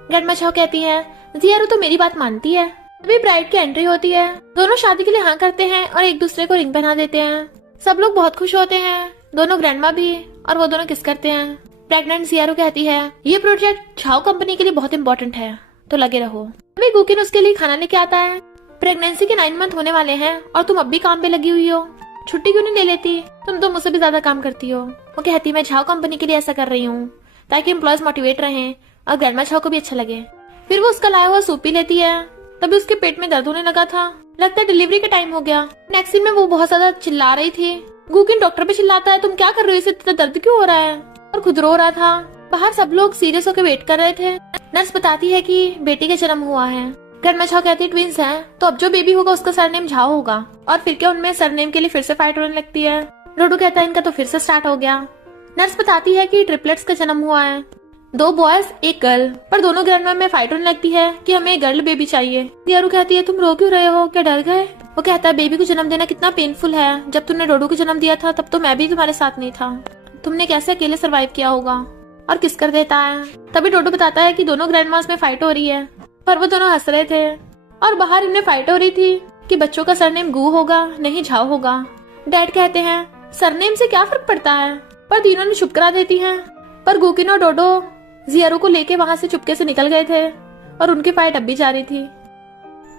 ग्रैंडमा झाओ कहती है जियारू तो मेरी बात मानती है। तभी ब्राइड की एंट्री होती है। दोनों शादी के लिए हाँ करते हैं और एक दूसरे को रिंग पहना देते हैं। सब लोग बहुत खुश होते हैं, दोनों ग्रैंडमा भी, और वो दोनों किस करते हैं। प्रेग्नेंट जियारू कहती है ये प्रोजेक्ट झाओ कंपनी के लिए बहुत इंपॉर्टेंट है, तो लगे रहो। तभी गुकिन उसके लिए खाना लेके आता है। प्रेगनेंसी के 9 मंथ होने वाले हैं और तुम अब भी काम पे लगी हुई हो, छुट्टी क्यों नहीं ले लेती, तुम तो मुझसे भी ज्यादा काम करती हो। वो कहती है मैं झाओ कंपनी के लिए ऐसा कर रही हूँ ताकि एम्प्लॉयज मोटिवेट रहें और ग्रैंडमा झाओ को भी अच्छा लगे। फिर वो उसका लाया हुआ सूप पी लेती है। तभी उसके पेट में दर्द होने लगा था, लगता है डिलीवरी का टाइम हो गया। नेक्स्ट सीन में वो बहुत ज्यादा चिल्ला रही थी। गुकिन डॉक्टर पे चिल्लाता है तुम क्या कर रहे हो, इसे इतना दर्द क्यों हो रहा है, और खुद रो रहा था। बाहर सब लोग सीरियस होकर वेट कर रहे थे। नर्स बताती है कि बेटी का जन्म हुआ है। ग्रैंडमा झाओ कहती है ट्विंस हैं, तो अब जो बेबी होगा उसका सरनेम झाओ होगा। और फिर क्या उनमें सरनेम के लिए फिर से फाइट होने लगती है। डोडो कहता है इनका तो फिर से स्टार्ट हो गया। नर्स बताती है कि ट्रिपलेट्स का जन्म हुआ है, 2 बॉयज 1 गर्ल, पर दोनों ग्रैंडमा में फाइट होने लगती है कि हमें गर्ल बेबी चाहिए। जियारू कहती है तुम रो क्यों रहे हो, क्या डर गए। वो कहता है बेबी को जन्म देना कितना पेनफुल है, जब तुमने डोडो को जन्म दिया था तब तो मैं भी तुम्हारे साथ नहीं था, तुमने कैसे अकेले सरवाइव किया होगा, और किस कर देता है। तभी डोडो बताता है कि दोनों ग्रैंडमास में फाइट हो रही है, पर वो दोनों हंस रहे थे। और बाहर इनमें फाइट हो रही थी कि बच्चों का सरनेम गू होगा नहीं झाओ होगा। डैड कहते हैं सरनेम से क्या फर्क पड़ता है, पर तीनों ने चुप करा देती हैं। पर गुकिन और डोडो जियारू को लेके वहां से चुपके से निकल गए थे और उनकी फाइट अब भी जारी थी।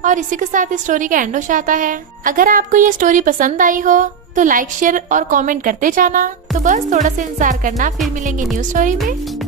और इसी के साथ इस स्टोरी का एंड हो जाता है। अगर आपको ये स्टोरी पसंद आई हो तो लाइक शेयर और कमेंट करते जाना। तो बस थोड़ा सा इंतजार करना, फिर मिलेंगे न्यू स्टोरी में।